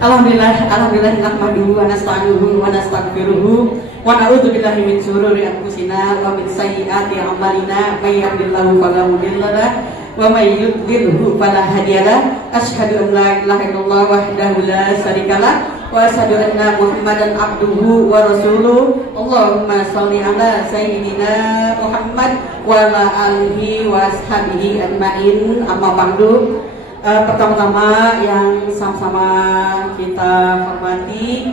Alhamdulillah nahmaduhu wa nasta'inuhu wa nastaghfiruhu wa na'udzu billahi min shururi anfusina wa min sayyiati a'malina may yahdihillahu fala mudilla lahu wa may yudlilhu fala hadiya lahu. Asyhadu an la ilaha illallah wahdahu la syarika lahu wa asyhadu anna Muhammadan abduhu wa rasuluh. Allahumma shalli ala sayyidina Muhammad wa ala alihi wa ashabihi ajmain. Amma ba'du. Pertama-tama yang sama-sama kita hormati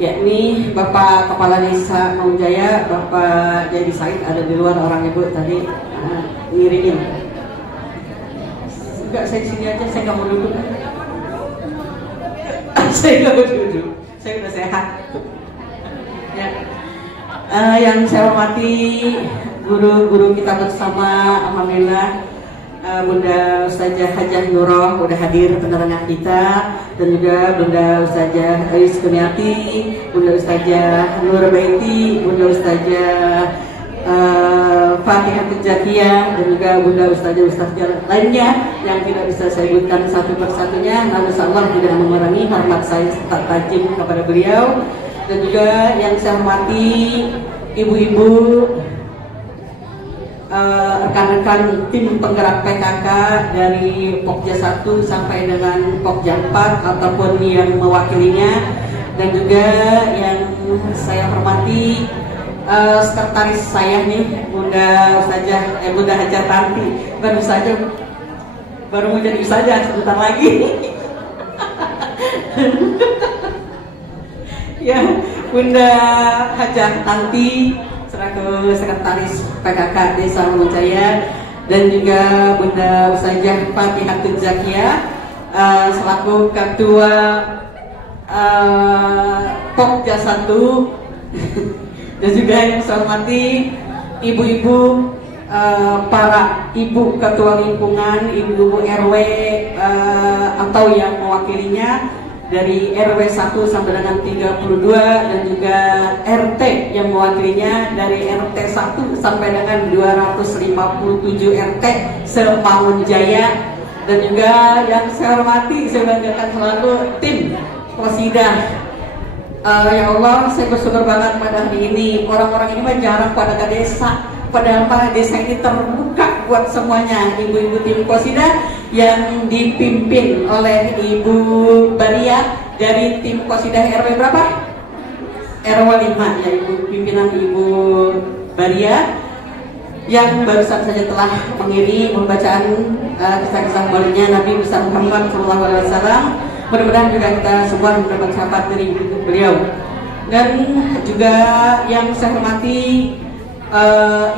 yakni Bapak Kepala Desa Maungjaya, Bapak Jadi Said, ada di luar orangnya Bu tadi ngirimin. Enggak, saya di sini aja, saya nggak mau duduk. Saya nggak mau duduk, saya udah sehat. Ya. Yang saya hormati guru-guru kita bersama, alhamdulillah. Bunda Ustazah Hajah Nurah udah hadir penerangan kita, dan juga Bunda Ustazah Ais Kuniati, Bunda Ustazah Nur Baiti, Bunda Ustazah Fatihah Zakiyah, dan juga Bunda Ustazah lainnya yang tidak bisa saya sebutkan satu persatunya. Namun insyaallah tidak mengurangi hormat saya tak tajim kepada beliau. Dan juga yang saya hormati ibu-ibu, rekan-rekan tim penggerak PKK dari Pokja 1 sampai dengan Pokja 4 ataupun yang mewakilinya, dan juga yang saya hormati sekretaris saya nih, Bunda Hajah Tanti, baru mau jadi Ustazah sebentar lagi. Ya, Bunda Hajah Tanti selaku sekretaris PKK Desa Maungjaya, dan juga Bunda Ustazah Fatihah Zakiyah selaku ketua Pokja 1. Dan juga yang saya hormati ibu-ibu, para ibu ketua lingkungan, ibu RW atau yang mewakilinya dari RW 1 sampai dengan 32, dan juga RT yang mewakilinya dari RT 1 sampai dengan 257 RT se-Maungjaya. Dan juga yang saya hormati, saya banggakan selalu tim Posidah. Ya Allah, saya bersyukur banget pada hari ini. Orang-orang ini mah jarang pada ke desa, padahal desa ini terbuka buat semuanya. Ibu-ibu tim Posidah yang dipimpin oleh Ibu Baria dari tim Posidah RW berapa? RW 5 ya, Ibu pimpinan Ibu Baria yang barusan saja telah mengiringi pembacaan kisah-kisah mulianya Nabi besar Muhammad SAW. Mudah-mudahan juga kita semua mendapat syafaat dari beliau. Dan juga yang saya hormati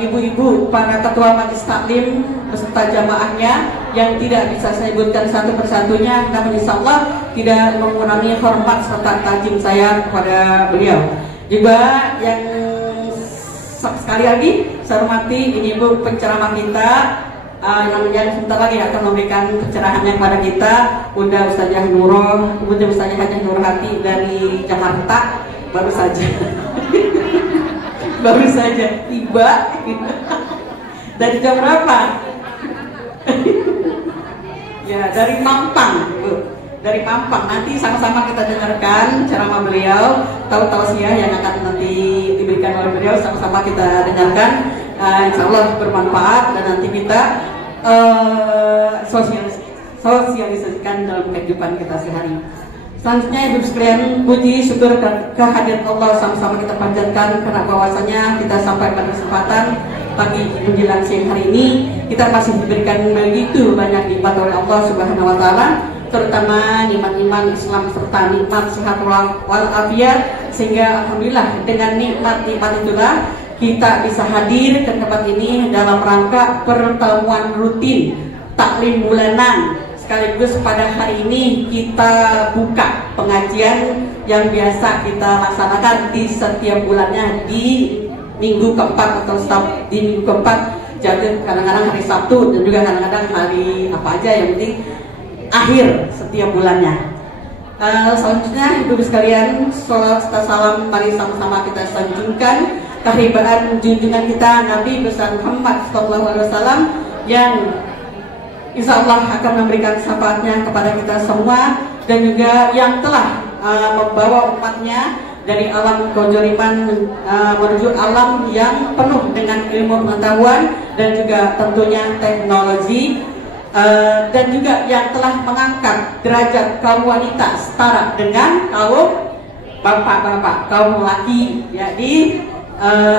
ibu-ibu para ketua majelis taklim beserta jamaahnya yang tidak bisa saya sebutkan satu persatunya, namun insyaallah tidak mengurangi hormat serta tajim saya kepada beliau. Juga yang sekali lagi saya hormati ini ibu penceramah kita yang sebentar lagi akan memberikan pencerahannya kepada kita, Bunda Ustazah Nurah, Bunda Ustazah Hajah Nurhati dari Jakarta, baru saja tiba. Dari jam berapa? Ya, dari Mampang, Bu. Dari Mampang. Nanti sama-sama kita dengarkan ceramah beliau, tausiah yang akan nanti diberikan oleh beliau, sama-sama kita dengarkan. Insya Allah bermanfaat, dan nanti kita sosialisasikan dalam kehidupan kita sehari. Selanjutnya ibu sekalian, puji syukur kehadirat Allah sama-sama kita panjatkan, karena bahwasanya kita sampai pada kesempatan pagi menjelang siang hari ini kita masih diberikan begitu banyak nikmat oleh Allah Subhanahu wa taala, terutama nikmat-nikmat Islam serta nikmat sehat wal afiat, sehingga alhamdulillah dengan nikmat-nikmat itulah kita bisa hadir ke tempat ini dalam rangka pertemuan rutin taklim bulanan. Sekaligus pada hari ini kita buka pengajian yang biasa kita laksanakan di setiap bulannya di minggu keempat atau di minggu keempat. Jadi kadang-kadang hari Sabtu, dan juga kadang-kadang hari apa aja, yang penting akhir setiap bulannya. Selanjutnya ibu sekalian, salat serta salam mari sama-sama kita sanjungkan kehebatan junjungan kita Nabi besar Muhammad SAW yang insya Allah akan memberikan syafaatnya kepada kita semua dan juga yang telah membawa umatnya dari alam kejoliman menuju alam yang penuh dengan ilmu pengetahuan dan juga tentunya teknologi, dan juga yang telah mengangkat derajat kaum wanita setara dengan kaum bapak-bapak, kaum laki, ya, di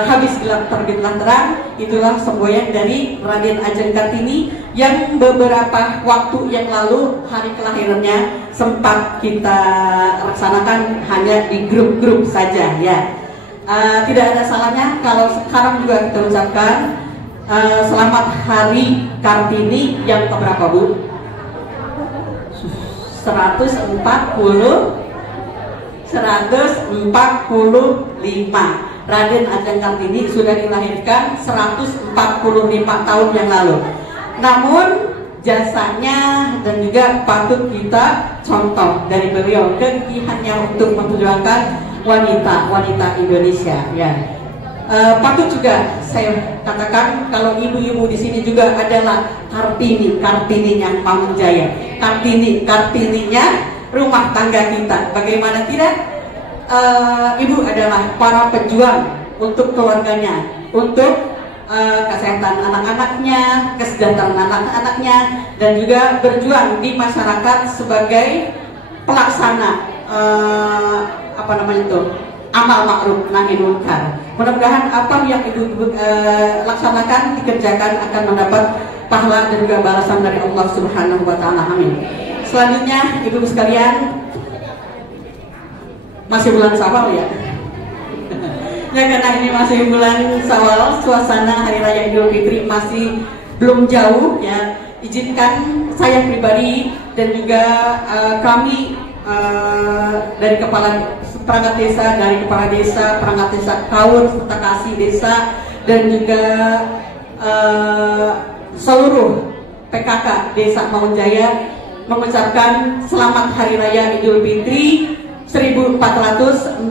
habis gelap terbitlah terang. Itulah semboyan dari Raden Ajeng Kartini yang beberapa waktu yang lalu hari kelahirannya sempat kita laksanakan hanya di grup-grup saja, ya. Tidak ada salahnya kalau sekarang juga kita ucapkan selamat Hari Kartini yang keberapa, Bu? 145. Raden Ajeng Kartini sudah dilahirkan 145 tahun yang lalu. Namun jasanya dan juga patut kita contoh dari beliau, kegigihannya untuk memperjuangkan wanita Indonesia, ya. Patut juga saya katakan kalau ibu-ibu di sini juga adalah Kartininya Pamujaya, Kartininya rumah tangga kita. Bagaimana tidak? Ibu adalah para pejuang untuk keluarganya, untuk kesehatan anak-anaknya, kesejahteraan anak-anaknya, dan juga berjuang di masyarakat sebagai pelaksana amal ma'ruf nahi munkar. Mudah-mudahan apa yang ibu laksanakan, dikerjakan akan mendapat pahala dan juga balasan dari Allah Subhanahu wa taala. Amin. Selanjutnya, ibu sekalian, masih bulan Syawal, ya. Ya, karena ini masih bulan Syawal, suasana Hari Raya Idul Fitri masih belum jauh, ya. Izinkan saya pribadi dan juga kami dari kepala perangkat desa, perangkat desa Kaur serta Kasih desa, dan juga seluruh PKK Desa Maunjaya mengucapkan selamat Hari Raya Idul Fitri 1445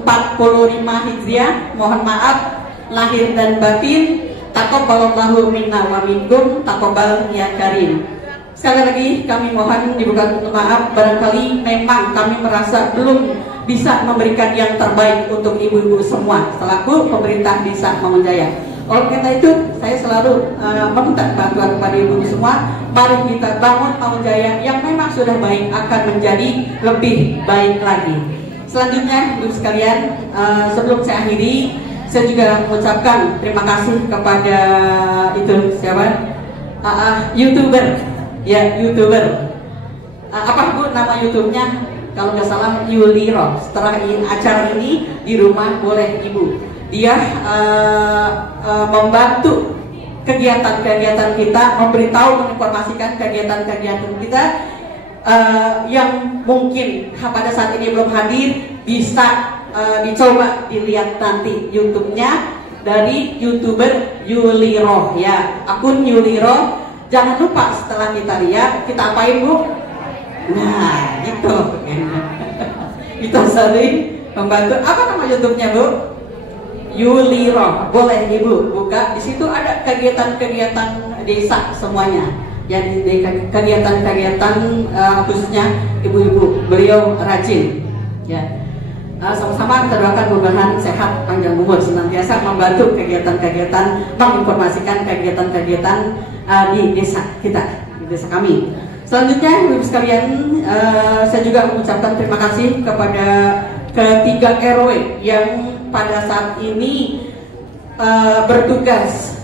Hijriah. Mohon maaf lahir dan batin. Taqabbalallahu minna wa minkum, taqabbal ya karim. Sekali lagi kami mohon dibuka untuk maaf, barangkali memang kami merasa belum bisa memberikan yang terbaik untuk ibu-ibu semua selaku pemerintah Desa Maunjaya. Oleh karena itu saya selalu meminta bantuan kepada ibu semua. Mari kita bangun Maunjaya yang memang sudah baik akan menjadi lebih baik lagi. Selanjutnya ibu sekalian, sebelum saya akhiri, saya juga mengucapkan terima kasih kepada YouTuber, ya, YouTuber. Apa Bu nama YouTube-nya? Kalau nggak salah Yuliro. Setelah acara ini di rumah boleh ibu. Dia membantu kegiatan-kegiatan kita, memberitahu, menginformasikan kegiatan-kegiatan kita yang mungkin pada saat ini belum hadir, bisa dicoba dilihat nanti YouTube-nya dari YouTuber Yuliro, ya, akun Yuliro. Jangan lupa setelah kita lihat, kita apain, Bu? Nah, gitu. Kita saling membantu. Apa nama YouTube-nya, Bu? Yuliro. Boleh ibu buka. Di situ ada kegiatan-kegiatan desa semuanya. Yang kegiatan-kegiatan khususnya ibu-ibu. Beliau rajin. Ya. Sama-sama kita doakan mudah-mudahan sehat, panjang umur, senantiasa membantu kegiatan-kegiatan, menginformasikan kegiatan-kegiatan di desa kita, di desa kami. Selanjutnya, ibu sekalian, saya juga mengucapkan terima kasih kepada ketiga RW yang pada saat ini bertugas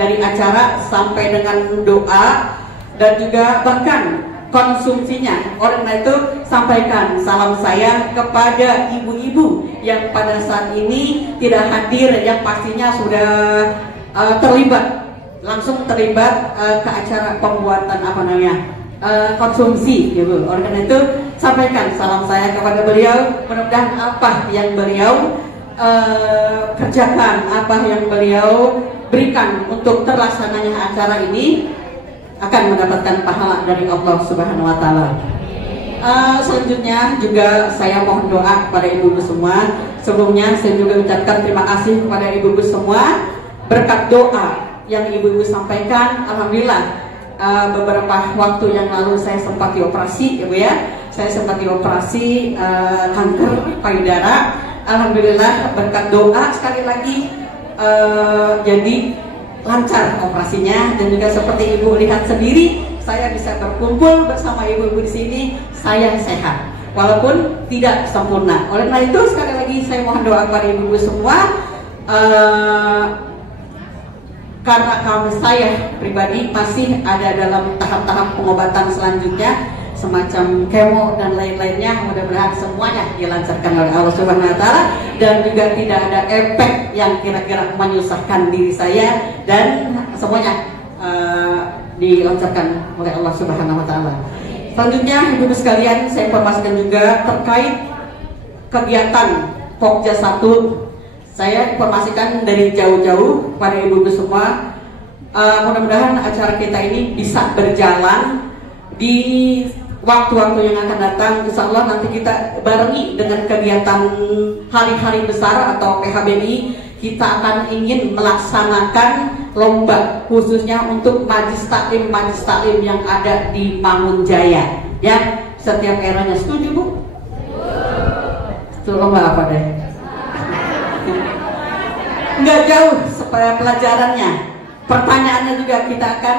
dari acara sampai dengan doa dan juga bahkan konsumsinya. Oleh karena itu, sampaikan salam saya kepada ibu-ibu yang pada saat ini tidak hadir, yang pastinya sudah langsung terlibat ke acara pembuatan konsumsi, ibu. Oleh karena itu, sampaikan salam saya kepada beliau. Mudah-mudahan apa yang beliau kerjakan, apa yang beliau berikan untuk terlaksananya acara ini akan mendapatkan pahala dari Allah Subhanahu wa taala. Selanjutnya juga saya mohon doa kepada ibu-ibu semua. Sebelumnya saya juga ucapkan terima kasih kepada ibu-ibu semua. Berkat doa yang ibu-ibu sampaikan, alhamdulillah beberapa waktu yang lalu saya sempat dioperasi, ya Bu ya. Saya sempat dioperasi kanker payudara. Alhamdulillah berkat doa sekali lagi jadi lancar operasinya, dan juga seperti Ibu lihat sendiri, saya bisa berkumpul bersama ibu-ibu di sini, saya sehat walaupun tidak sempurna. Oleh karena itu sekali lagi saya mohon doa kepada ibu-ibu semua, karena saya pribadi masih ada dalam tahap-tahap pengobatan selanjutnya semacam kemo dan lain-lainnya, mudah-mudahan semuanya dilancarkan oleh Allah Subhanahu wa taala dan juga tidak ada efek yang kira-kira menyusahkan diri saya, dan semuanya dilancarkan oleh Allah Subhanahu wa taala. Selanjutnya ibu-ibu sekalian, saya informasikan juga terkait kegiatan Pokja 1. Saya informasikan dari jauh-jauh pada ibu-ibu semua, mudah-mudahan acara kita ini bisa berjalan di waktu-waktu yang akan datang. Insya Allah nanti kita barengi dengan kegiatan hari-hari besar atau PHBI. Kita akan ingin melaksanakan lomba khususnya untuk majlis taklim yang ada di Mangunjaya, ya, setiap eranya. Setuju Bu? Itu lomba apa deh? Nggak jauh supaya pelajarannya, pertanyaannya juga kita akan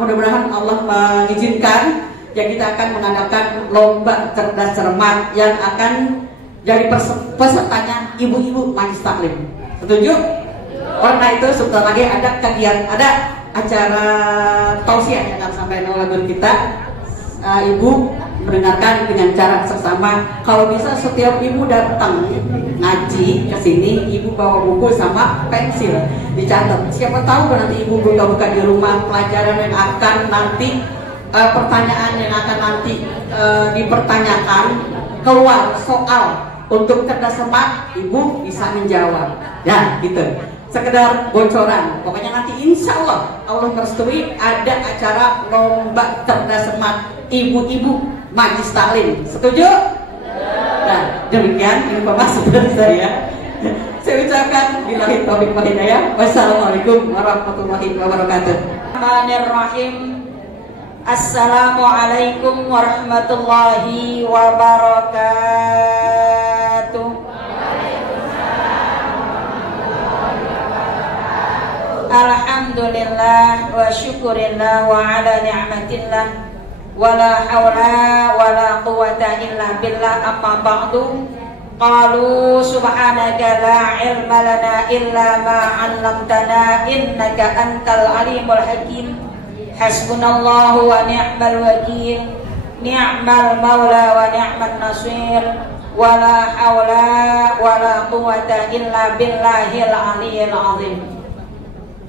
mudah-mudahan Allah mengizinkan, ya, kita akan mengadakan lomba cerdas cermat yang akan jadi pesertanya ibu-ibu majlis taklim. Setuju? Karena itu sebentar lagi ada kajian, ada acara tausiah yang akan sampai oleh guru kita. Ibu mendengarkan dengan cara seksama. Kalau bisa setiap ibu datang ngaji ke sini, ibu bawa buku sama pensil, dicatat. Siapa tahu nanti ibu buka-buka di rumah pelajaran yang akan nanti pertanyaan yang akan nanti dipertanyakan, keluar soal untuk cerdas cermat, ibu bisa menjawab, ya gitu. Sekedar bocoran, pokoknya nanti insya Allah merestui ada acara lomba cerdas cermat ibu-ibu majlis taklim. Setuju? Nah, demikian informasi dari saya. Saya ucapkan billahi taufiq wal hidayah. Wassalamualaikum warahmatullahi wabarakatuh. Bismillahirrahmanirrahim. Assalamualaikum warahmatullahi wabarakatuh. Alhamdulillah wa syukurillah wa ala ni'matillah wa la hawla wa la quwata illa billah, amma ba'du. Qalu subhanaka la ilma lana illa ma 'allamtana innaka antal alimul hakim. Hasbunallahu wa ni'mal wakil, ni'mal maula wa ni'man nasir, wa la hawla wa la quwata illa billahil aliyyil azim.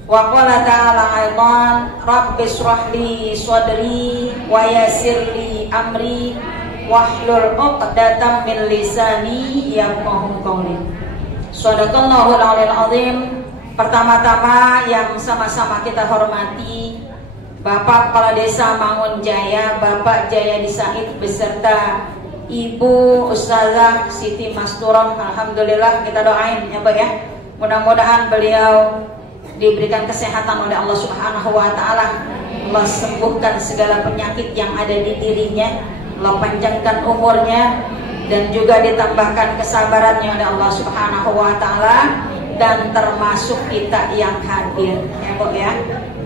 Wa qala ta'ala aidan, rabbi shrah li sadri wa yassir li amri wahlul 'uqdatam min lisani yafqahu qawli. Shadaqallahul aliyil azim. Pertama-tama yang sama-sama kita hormati Bapak Kepala Desa Mangunjaya, Bapak Jayadi Said beserta Ibu Ustazah Siti Masturah. Alhamdulillah kita doain ya Pak ya, mudah-mudahan beliau diberikan kesehatan oleh Allah Subhanahu wa taala. Allah sembuhkan segala penyakit yang ada di dirinya, Allah panjangkan umurnya dan juga ditambahkan kesabarannya oleh Allah Subhanahu wa taala, dan termasuk kita yang hadir ya Bu ya.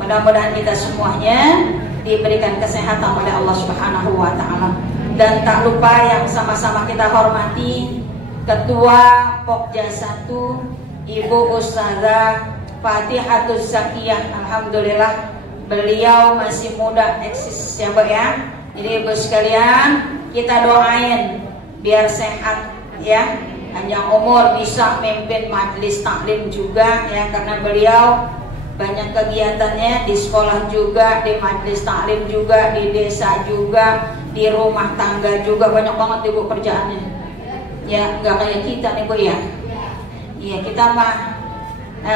Mudah-mudahan kita semuanya diberikan kesehatan oleh Allah Subhanahu wa taala. Dan tak lupa yang sama-sama kita hormati Ketua Pokja 1 Ibu Ustazah Fatihatus Zakiyah. Alhamdulillah beliau masih muda, eksis ya Bu ya. Jadi ibu sekalian, kita doain biar sehat ya, panjang umur, bisa memimpin majelis taklim juga ya, karena beliau banyak kegiatannya di sekolah juga, di majelis taklim juga, di desa juga, di rumah tangga juga, banyak banget ibu kerjaannya ya, nggak kayak kita nih Bu ya. Iya, kita mah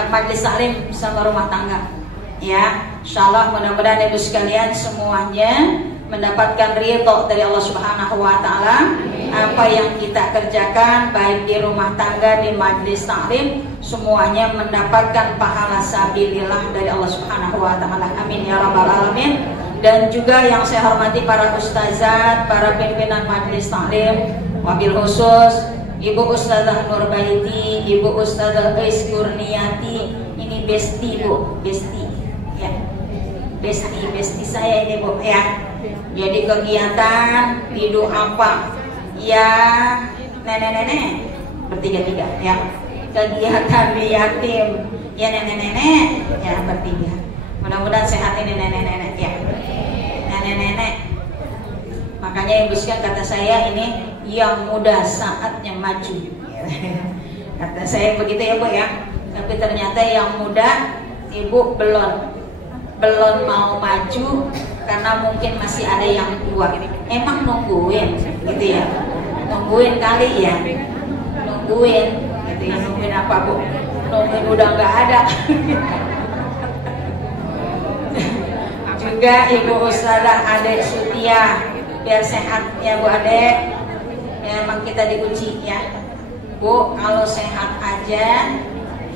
majelis taklim sama rumah tangga ya. Insyaallah mudah-mudahan ibu sekalian semuanya mendapatkan ridho dari Allah Subhanahu wa taala. Apa yang kita kerjakan baik di rumah tangga, di majelis taklim, semuanya mendapatkan pahala sabilillah dari Allah Subhanahu wa taala. Amin ya rabbal alamin. dan juga yang saya hormati para ustazat, para pimpinan majelis taklim, wabil khusus Ibu Ustazah Nurbaiti, Ibu Ustazah Ais Kurniati, ini besti Bu, besti ya, besti saya ini Bu ya. Jadi kegiatan hidup apa ya, nenek-nenek bertiga-tiga ya, kegiatan yatim ya, nenek-nenek ya bertiga. Mudah-mudahan sehat ini nenek-nenek ya, nenek-nenek. Makanya Ibu sekalian, kata saya ini yang muda saatnya maju. Kata saya begitu ya Bu ya. Tapi ternyata yang muda Ibu belum mau maju karena mungkin masih ada yang tua. Emang nungguin gitu ya, nungguin kali ya, nungguin gitu ya. Nungguin apa Bu? Nungguin udah nggak ada. Juga Ibu Ustazah Ade Sutia, biar sehat ya Bu Ade. Ya, emang kita diuji ya Bu, kalau sehat aja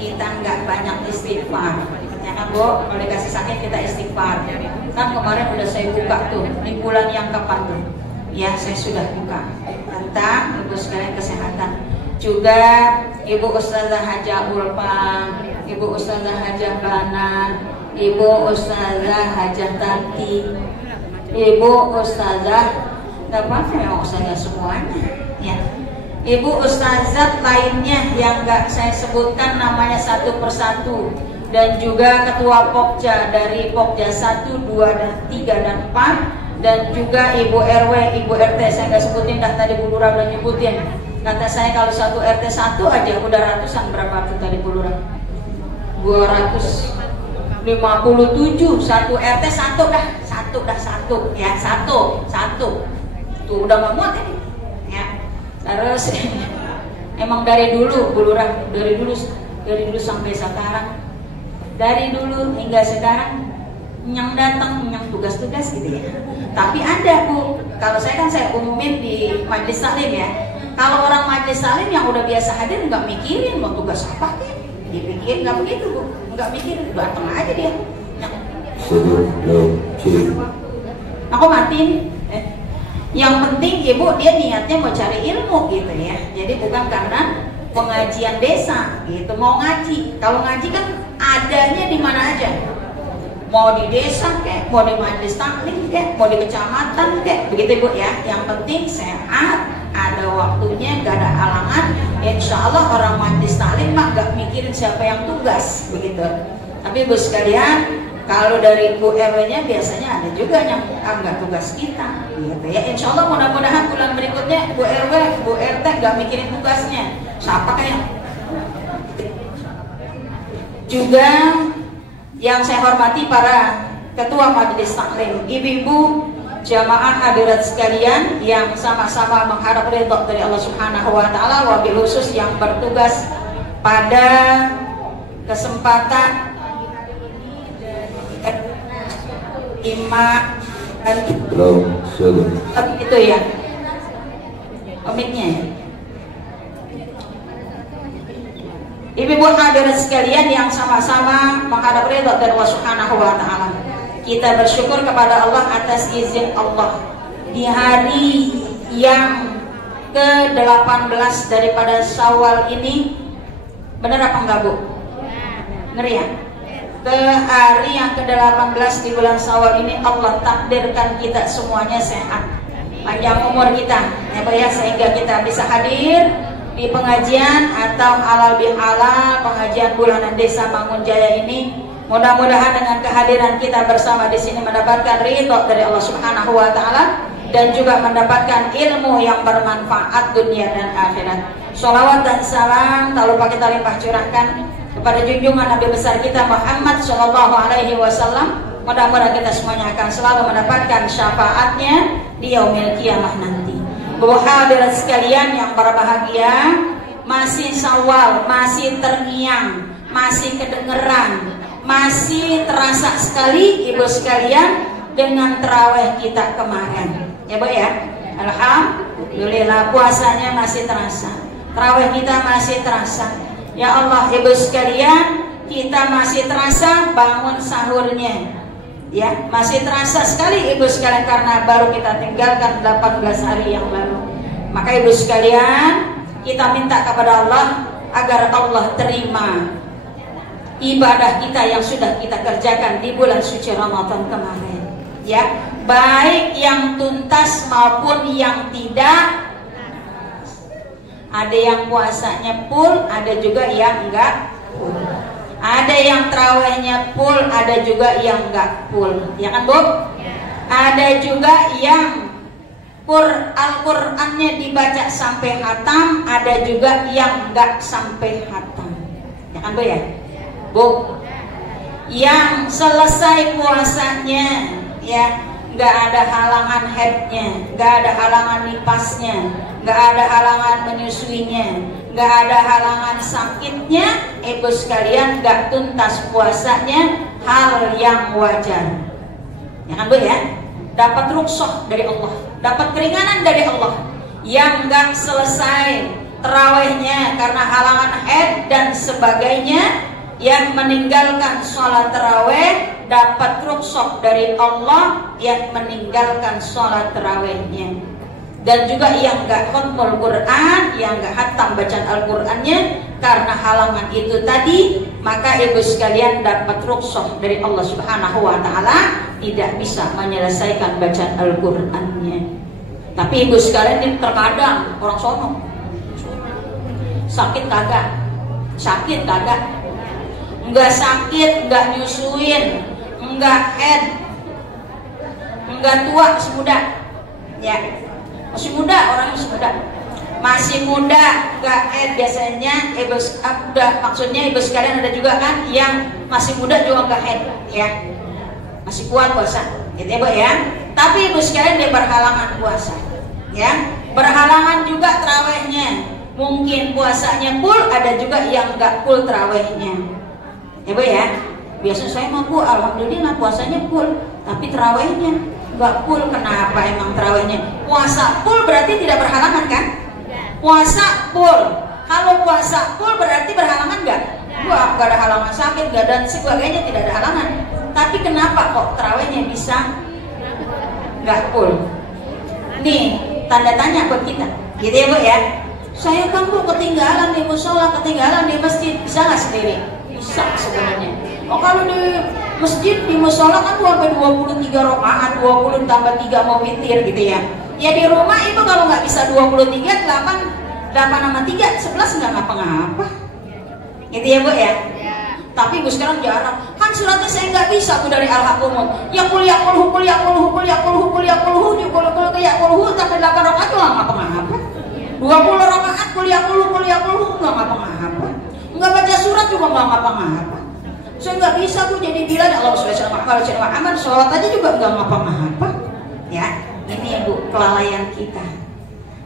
kita nggak banyak istighfar ya kan Bu. Kalau dikasih sakit kita istighfar. Kan kemarin udah saya buka tuh di bulan yang kapan tuh ya, saya sudah buka tentang Ibu sekalian kesehatan. Juga Ibu Ustazah Hajah Ulpang, Ibu Ustazah Hajah Bana, Ibu Ustazah Hajah Tanti, Ibu Ustazah, gak apa-apa memang ustazah semuanya ya. Ibu ustazat lainnya yang gak saya sebutkan namanya satu persatu, dan juga ketua Pokja dari Pokja 1, 2, dan 3, dan 4, dan juga Ibu RW, Ibu RT saya gak sebutin, dah tadi Bu Lurah udah nyebutin. Kata saya kalau satu RT 1 aja udah ratusan, berapa tuh tadi Bu Lurah? 257, satu RT 1 ya, satu tuh udah nggak muat ini ya. Terus emang dari dulu Bu Lurah, dari dulu sampai sekarang, dari dulu hingga sekarang yang datang yang tugas-tugas gitu ya. Tapi ada Bu, kalau saya kan saya umumin di majelis taklim ya, kalau orang majelis taklim yang udah biasa hadir nggak mikirin mau tugas apa kan, dipikir nggak begitu Bu, nggak mikirin, datang aja dia. Aku matiin. Yang penting Ibu dia niatnya mau cari ilmu gitu ya. Jadi bukan karena pengajian desa gitu mau ngaji. Kalau ngaji kan adanya di mana aja. Mau di desa kek, mau di majelis taklim kek, mau di kecamatan kek, begitu Bu ya. Yang penting sehat, ada waktunya, gak ada halangan. Insya Allah orang majelis taklim mah gak mikirin siapa yang tugas begitu. Tapi Bu sekalian, kalau dari Bu RW-nya biasanya ada juga yang enggak tugas kita gitu ya. Insya Allah mudah-mudahan bulan berikutnya Bu RW, Bu RT enggak mikirin tugasnya. Siapa kayak? Juga yang saya hormati para ketua majelis taklim, ibu-ibu, jamaah hadirat sekalian yang sama-sama mengharap ridha dari Allah Subhanahu wa taala, wabil khusus yang bertugas pada kesempatan Ima dan itu ya komiknya ya. Ibu-ibu hadirat sekalian yang sama-sama menghadap ridha dari Allah Subhanahu wa taala, kita bersyukur kepada Allah atas izin Allah di hari yang ke-18 daripada Syawal ini. Benar apa enggak Bu? Ngeri ya? Ke hari yang ke-18 di bulan Syawal ini Allah takdirkan kita semuanya sehat, panjang umur kita ya Bu ya, sehingga kita bisa hadir di pengajian atau halal bihalal pengajian bulanan desa Bangun Jaya ini. Mudah-mudahan dengan kehadiran kita bersama di sini mendapatkan ridho dari Allah Subhanahu wa taala dan juga mendapatkan ilmu yang bermanfaat dunia dan akhirat. Sholawat dan salam tak lupa kita limpah curahkan kepada junjungan Nabi besar kita Muhammad Sallallahu Alaihi Wasallam. Mudah-mudahan kita semuanya akan selalu mendapatkan syafaatnya di yaumil kiamah nanti. Bapak hadirat sekalian yang berbahagia, masih Syawal, masih terngiang, masih kedengeran, masih terasa sekali Ibu sekalian dengan tarawih kita kemarin. Ya Bu ya, alhamdulillah puasanya masih terasa, tarawih kita masih terasa. Ya Allah Ibu sekalian, kita masih terasa bangun sahurnya. Ya, masih terasa sekali ibu sekalian karena baru kita tinggalkan 18 hari yang lalu. Maka ibu sekalian, kita minta kepada Allah agar Allah terima ibadah kita yang sudah kita kerjakan di bulan suci Ramadan kemarin. Ya, baik yang tuntas maupun yang tidak. Ada yang puasanya full, ada juga yang enggak full. Ada yang terawihnya full, ada juga yang enggak full. Ya kan, Bu? Ada juga yang Al-Qur'annya dibaca sampai hatam, ada juga yang enggak sampai hatam. Ya kan, Bu ya? Bu, yang selesai puasanya ya nggak ada halangan haidnya, nggak ada halangan nipasnya, nggak ada halangan menyusuinya, nggak ada halangan sakitnya, ibu sekalian nggak tuntas puasanya, hal yang wajar. Ya kan, Bu ya? Dapat rukhsah dari Allah, dapat keringanan dari Allah. Yang nggak selesai terawihnya karena halangan haid dan sebagainya, yang meninggalkan sholat tarawih dapat rukhsah dari Allah yang meninggalkan sholat tarawihnya. Dan juga yang gak khatmul Quran, yang gak hatam bacaan Al-Qurannya karena halangan itu tadi, maka ibu sekalian dapat rukhsah dari Allah Subhanahu wa ta'ala, tidak bisa menyelesaikan bacaan Al-Qurannya. Tapi ibu sekalian ini terkadang orang sono sakit kagak, sakit kagak, enggak sakit, enggak nyusuin, enggak haid, enggak tua, masih muda. Ya, masih muda, orangnya masih muda. Masih muda, enggak haid biasanya. Udah maksudnya ibu sekalian ada juga kan yang masih muda juga enggak haid, ya. Masih kuat puasa. Gitu ya, Bu ya. Tapi ibu sekalian dia berhalangan puasa. Ya, berhalangan juga tarawihnya. Mungkin puasanya full, ada juga yang enggak full tarawihnya. Ya, Bu ya. Biasa saya mampu, alhamdulillah puasanya full, tapi tarawihnya nggak full. Kenapa emang tarawihnya? Puasa full berarti tidak berhalangan kan? Puasa full. Kalau puasa full berarti berhalangan nggak? Wah, nggak ada halangan sakit, nggak dan sebagainya, tidak ada halangan. Tapi kenapa kok tarawihnya bisa nggak full? Nih tanda tanya buat kita, gitu ya, Bu ya. Saya kan, Bu, ketinggalan di musola, ketinggalan di masjid, bisa nggak sendiri? Bisa sebenarnya. Oh, kalau di masjid, di musola kan 23 rakaat, 20 tambah 3 mau witir gitu ya. Ya di rumah itu kalau nggak bisa 23, 8 sama 3, 11 nggak ngapa-ngapa. Gitu ya, Bu ya. Tapi Bu sekarang jarang. Kan suratnya saya nggak bisa, Bu, dari Al-Hakumut. Ya kuliah sampai 8 rakaat juga nggak ngapa-ngapa. 20 rakaat kuliah nggak ngapa-ngapa. Nggak baca surat juga nggak ngapa-ngapa. Saya nggak bisa, Bu, jadi bilang Allah SWT aman, sholat aja juga nggak ngapa-ngapa. Ya, ini ya, Bu, kelalaian kita.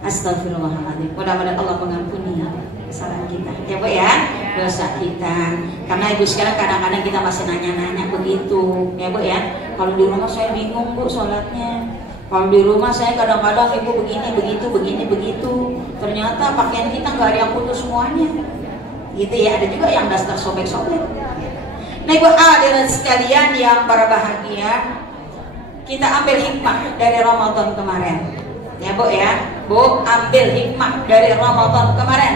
Astagfirullahaladzim. Mudah-mudahan Allah mengampuni kesalahan kita, ya, Bu ya, dosa kita. Karena ibu sekarang kadang-kadang kita masih nanya-nanya begitu, ya, Bu ya. Kalau di rumah saya bingung, Bu, sholatnya. Kalau di rumah saya kadang-kadang ibu begini begitu. Ternyata pakaian kita nggak ada yang putus semuanya. Gitu ya, ada juga yang daster sobek-sobek. Nah, Ibu hadirin sekalian yang berbahagia, kita ambil hikmah dari Ramadan kemarin. Ya, Bu ya. Bu, ambil hikmah dari Ramadan kemarin.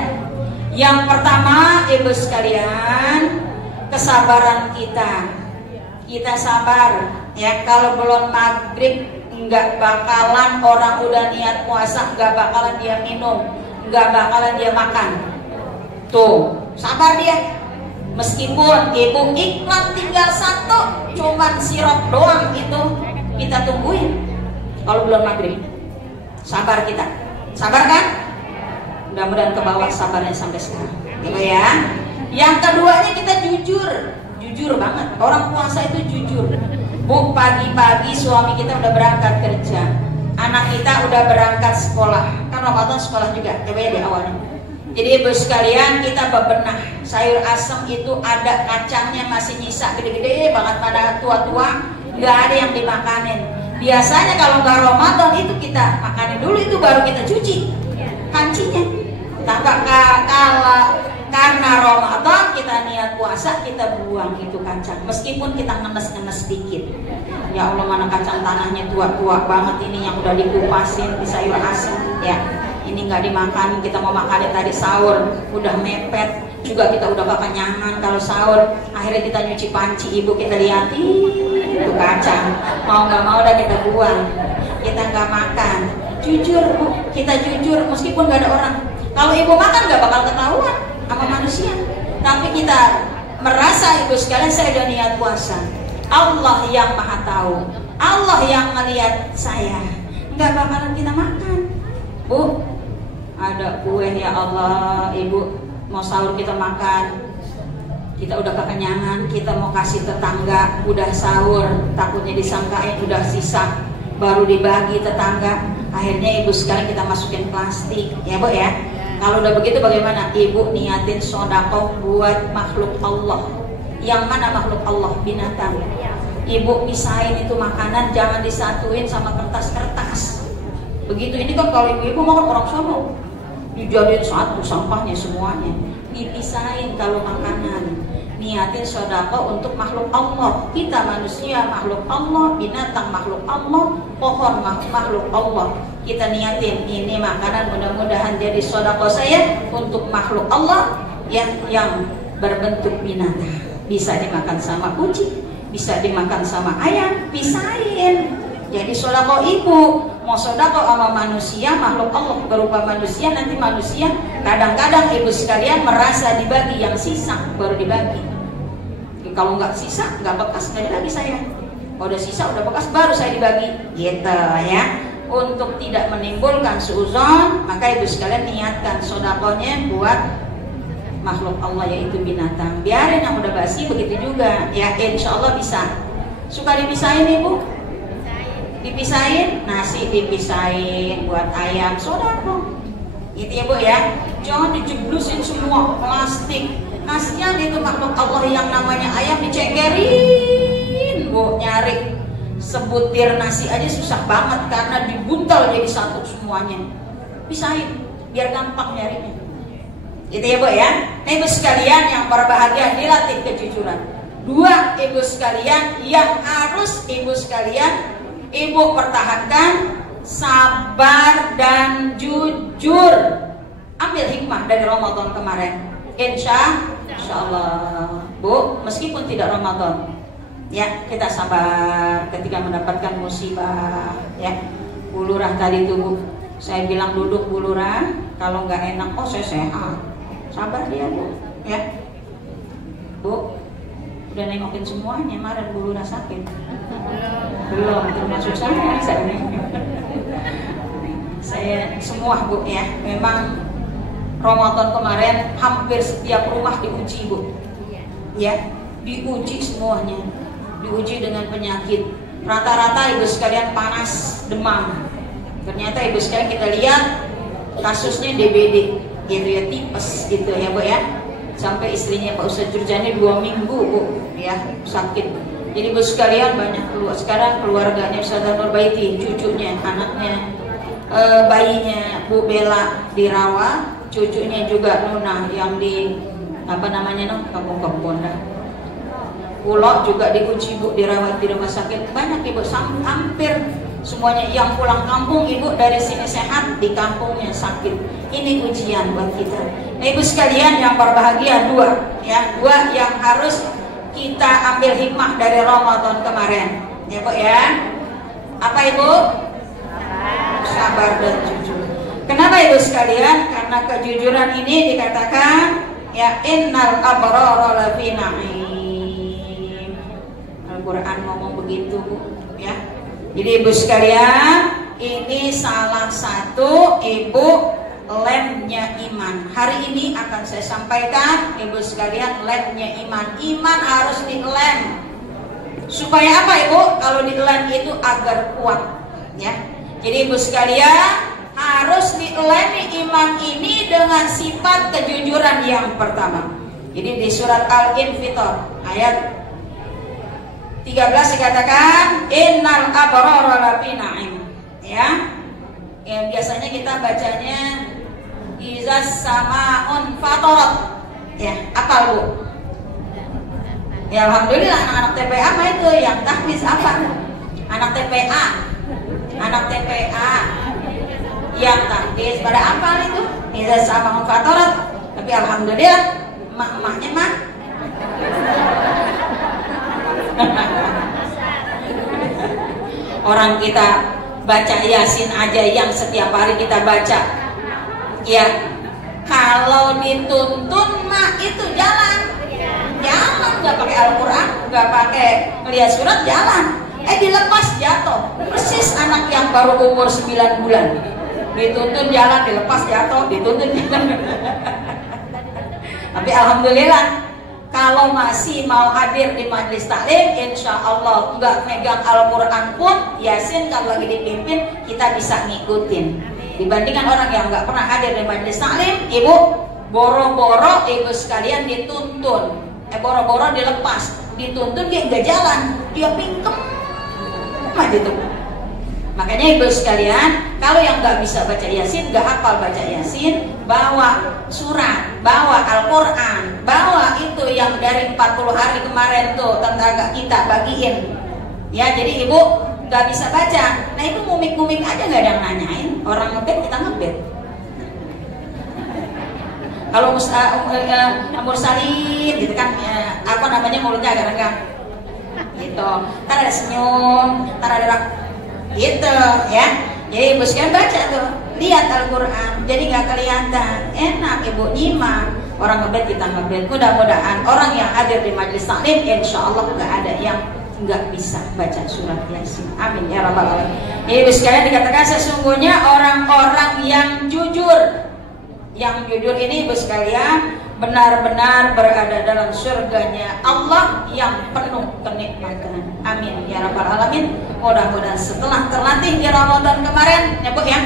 Yang pertama, Ibu sekalian, kesabaran kita. Kita sabar ya, kalau belum maghrib nggak bakalan orang udah niat puasa, nggak bakalan dia minum, nggak bakalan dia makan. Tuh, sabar dia. Meskipun ibu iklan tinggal 1, cuman sirup doang itu kita tungguin. Kalau belum maghrib, sabar kita. Sabar kan? Mudah-mudahan ke bawah sabarnya sampai sekarang. Gitu ya. Yang keduanya kita jujur banget. Orang puasa itu jujur. Bu, pagi-pagi suami kita udah berangkat kerja, anak kita udah berangkat sekolah. Kan Ramadan sekolah juga, ya, di awalnya. Jadi ibu sekalian, kita bebenah sayur asem itu ada kacangnya masih nyisa gede-gede banget pada tua-tua, nggak ada yang dimakanin. Biasanya kalau nggak Ramadan itu kita makanin dulu, itu baru kita cuci kancinya. Kalau Karena Ramadan kita niat puasa, kita buang itu kacang. Meskipun kita ngenes-ngenes sedikit. Ya Allah, mana kacang tanahnya tua-tua banget ini yang udah dikupasin di sayur asin. Ya, ini nggak dimakan. Kita mau makannya tadi sahur, udah mepet. Juga kita udah kekenyangan kalau sahur. Akhirnya kita nyuci panci, ibu kita lihat itu kacang. Mau nggak mau udah kita buang. Kita nggak makan. Jujur Bu, kita jujur meskipun nggak ada orang. Kalau ibu makan nggak bakal ketahuan sama manusia, tapi kita merasa ibu sekalian saya udah niat puasa. Allah yang maha tahu, Allah yang melihat saya, nggak bakalan kita makan. Bu, ada kue ya Allah, ibu mau sahur kita makan, kita udah kekenyangan, kita mau kasih tetangga, udah sahur, takutnya disangkain udah sisa, baru dibagi tetangga, akhirnya ibu sekalian kita masukin plastik, ya Bu ya. Kalau udah begitu bagaimana? Ibu niatin sodako buat makhluk Allah. Yang mana makhluk Allah? Binatang. Ibu pisahin itu makanan, jangan disatuin sama kertas-kertas. Begitu ini kan kalau ibu-ibu mau orang sono, dijadiin satu sampahnya semuanya. Dipisahin kalau makanan. Niatin sodako untuk makhluk Allah. Kita manusia makhluk Allah, binatang makhluk Allah, pohon makhluk Allah. Kita niatin ini makanan mudah-mudahan jadi sodako saya untuk makhluk Allah yang berbentuk binatang. Bisa dimakan sama kucing, bisa dimakan sama ayam, pisahin. Jadi sodako ibu mau sodako sama manusia makhluk Allah berupa manusia, nanti manusia kadang-kadang ibu sekalian merasa dibagi yang sisa baru dibagi. Kalau nggak sisa nggak bekas nggak lagi saya. Kalau udah sisa udah bekas baru saya dibagi. Gitu ya. Untuk tidak menimbulkan suuzon, maka ibu sekalian niatkan sodakonya buat makhluk Allah yaitu binatang. Biarin yang udah basi begitu juga. Ya insya Allah bisa. Suka dipisahin ibu? Dipisahin, nasi dipisahin buat ayam sodako. Itu ya Bu ya. Jangan dijeblusin semua plastik. Kasihan itu makhluk Allah yang namanya ayam dicegerin Bu, nyari sebutir nasi aja susah banget karena dibuntal jadi satu semuanya. Pisahin biar gampang nyarinya. Gitu ya Bu ya. Nah ibu sekalian yang berbahagia, dilatih kejujuran. Dua ibu sekalian yang harus ibu sekalian ibu pertahankan, sabar dan jujur. Ambil hikmah dari Ramadan kemarin. Insya Allah Bu, meskipun tidak Ramadan, ya kita sabar ketika mendapatkan musibah. Ya Bu Lurah tadi tuh Bu, saya bilang duduk Bu Lurah, kalau nggak enak oh saya sehat. Sabar dia Bu, ya Bu. Udah nengokin semuanya, kemarin Bu Lurah sakit. Belum, termasuk saya semua Bu ya. Memang Ramadan kemarin hampir setiap rumah diuji Bu. Ya, diuji semuanya. Diuji dengan penyakit. Rata-rata ibu sekalian panas, demam. Ternyata ibu sekalian kita lihat kasusnya DBD, gitu ya, tipes gitu ya Bu ya. Sampai istrinya Pak Ustadz Jurjani 2 minggu Bu ya sakit. Jadi Bu sekalian banyak keluar. Sekarang keluarganya Ustadz Nurbaiti, cucunya, anaknya, bayinya Bu Bella dirawat, cucunya juga Nuna yang di apa namanya kampung-kampung dah. Pulau juga diuji Bu, dirawat di rumah sakit. Banyak ibu hampir semuanya yang pulang kampung ibu dari sini sehat, di kampungnya sakit. Ini ujian buat kita. Nah, ibu sekalian yang berbahagia, dua yang harus kita ambil hikmah dari Ramadan kemarin. Ya Bu ya. Apa Ibu? Sabar dan jujur. Kenapa ibu sekalian? Karena kejujuran ini dikatakan ya innal abrara lafi na'im. Al-Qur'an ngomong begitu Bu ya. Jadi ibu sekalian, ini salah satu ibu lemnya iman. Hari ini akan saya sampaikan ibu sekalian lemnya iman. Iman harus dilem. Supaya apa Ibu? Kalau dilem itu agar kuat ya. Jadi ibu sekalian harus dilemi iman ini dengan sifat kejujuran yang pertama. Jadi di surat Al-Infitor ayat 13 dikatakan innal abrara lafi na'im ya. Yang biasanya kita bacanya izas samaun fatarat Ya, apal Bu? Ya alhamdulillah anak-anak TPA mah itu yang tahfiz apa? Anak TPA yang tahfiz pada apal itu iza sama fatorat. Tapi alhamdulillah emak-emaknya mah orang kita baca Yasin aja yang setiap hari kita baca, ya kalau dituntun mah itu jalan, nggak pakai Al-Quran, nggak pakai melihat surat, jalan. Dilepas jatuh, persis anak yang baru umur 9 bulan, dituntun jalan, dilepas jatuh, dituntun jalan. Tapi alhamdulillah kalau masih mau hadir di majelis taklim, insya Allah nggak megang Al-Quran pun, Yasin kalau lagi dipimpin kita bisa ngikutin. Dibandingkan orang yang nggak pernah hadir di majelis taklim, ibu boro-boro ibu sekalian dituntun, boro-boro dilepas, dituntun dia nggak jalan, dia pingkem aja tuh. Makanya ibu sekalian, kalau yang nggak bisa baca Yasin, nggak hafal baca Yasin, bawa surat, bawa Al-Quran, bawa itu yang dari 40 hari kemarin tuh tetangga kita bagiin. Ya, jadi ibu nggak bisa baca, nah ibu ngumik-ngumik aja, nggak ada yang nanyain. Orang ngebet, kita ngebet. Kalau mursalin gitu kan, apa namanya, mulutnya agak renggang gitu, ntar ada senyum, ntar ada gitu ya. Jadi ibu sekalian baca tuh, lihat Al-Quran, jadi nggak kelihatan, enak ibu nyimak. Orang ngebet kita ngebet. Mudah-mudahan orang yang hadir di majelis taklim, insya Allah nggak ada yang nggak bisa baca surat Yasin. Amin ya rabbal alamin. Jadi ibu sekalian, dikatakan sesungguhnya orang-orang yang jujur ini ibu sekalian benar-benar berada dalam surganya Allah yang penuh kenikmatan. Amin ya rabbal alamin. Mudah-mudahan setelah terlatih di Ramadan kemarin ya Bu ya,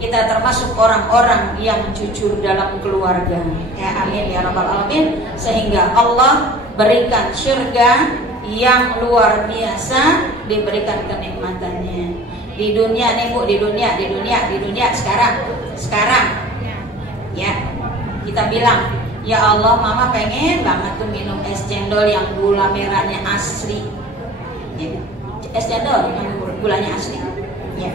kita termasuk orang-orang yang jujur dalam keluarga ya. Amin ya rabbal alamin. Sehingga Allah berikan surga yang luar biasa, diberikan kenikmatannya di dunia nih Bu, di dunia sekarang ya. Kita bilang, ya Allah, mama pengen banget tuh minum es cendol yang gula merahnya asli ya. Es cendol yang gulanya asli ya,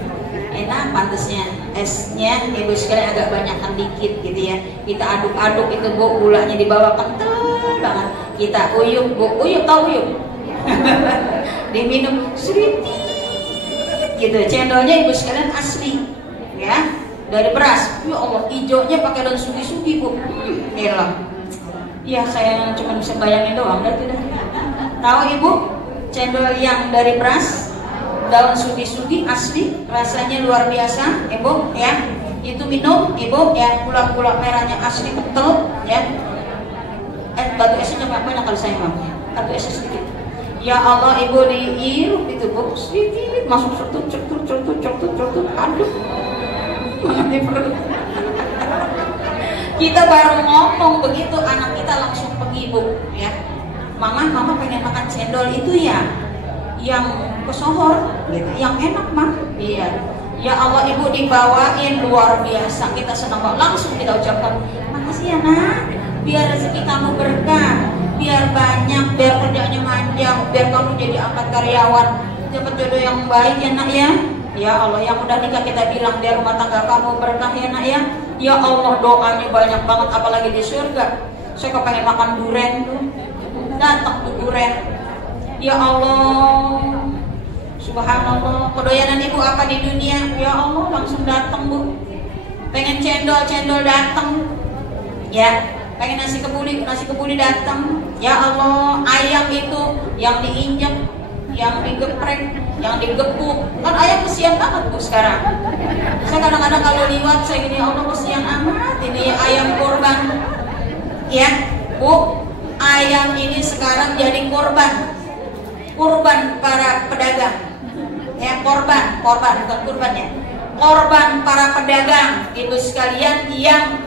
enak pantasnya. Esnya ibu sekalian agak banyakan dikit gitu ya, kita aduk-aduk itu Bu, gulanya dibawa kental banget. Kita uyup Bu, uyup, tau uyup? Diminum sedikit gitu. Cendolnya ibu sekalian asli ya, dari beras. Ya Allah, hijaunya pakai daun sugi-sugi Bu. Elah. Ya saya cuma bisa bayangin doang, dan tidak. Tahu ibu, cendol yang dari beras, daun sugi-sugi asli, rasanya luar biasa, ibu ya. Itu minum, ibu ya, gula-gula merahnya asli kental ya. Batu esnya banyak kalau saya mau. Batu esnya sedikit. Ya Allah, ibu diirup itu Bu, sedikit masuk cetut, aduh. Kita baru ngomong begitu, anak kita langsung pergi Bu ya. Mama pengen makan cendol itu ya, yang kesohor gitu, yang enak mah. Iya. Ya Allah, ibu dibawain luar biasa, kita senang banget. Langsung kita ucapkan, makasih ya nak, biar rezeki kamu berkah, biar banyak, biar kerjanya panjang, biar kamu jadi angkat karyawan, dapat jodoh yang baik ya nak ya. Ya Allah, yang udah nikah kita bilang biar rumah tangga kamu berkah ya nak ya. Ya Allah, doanya banyak banget, apalagi di surga. Saya kepengen makan durian tuh, datang tuh durian. Ya Allah, subhanallah. Kedoyanan ibu apa di dunia? Ya Allah, langsung datang Bu. Pengen cendol datang. Ya, pengen nasi kebuli datang. Ya Allah, ayam itu yang diinjak, yang digeprek, yang digepuk. Kan ayam kesian banget Bu sekarang. Saya kadang-kadang kalau liwat saya gini, Allah kesian amat ini ayam korban. Ya Bu, ayam ini sekarang jadi korban para pedagang. Ya, korban bukan kurban ya. Korban para pedagang ibu sekalian yang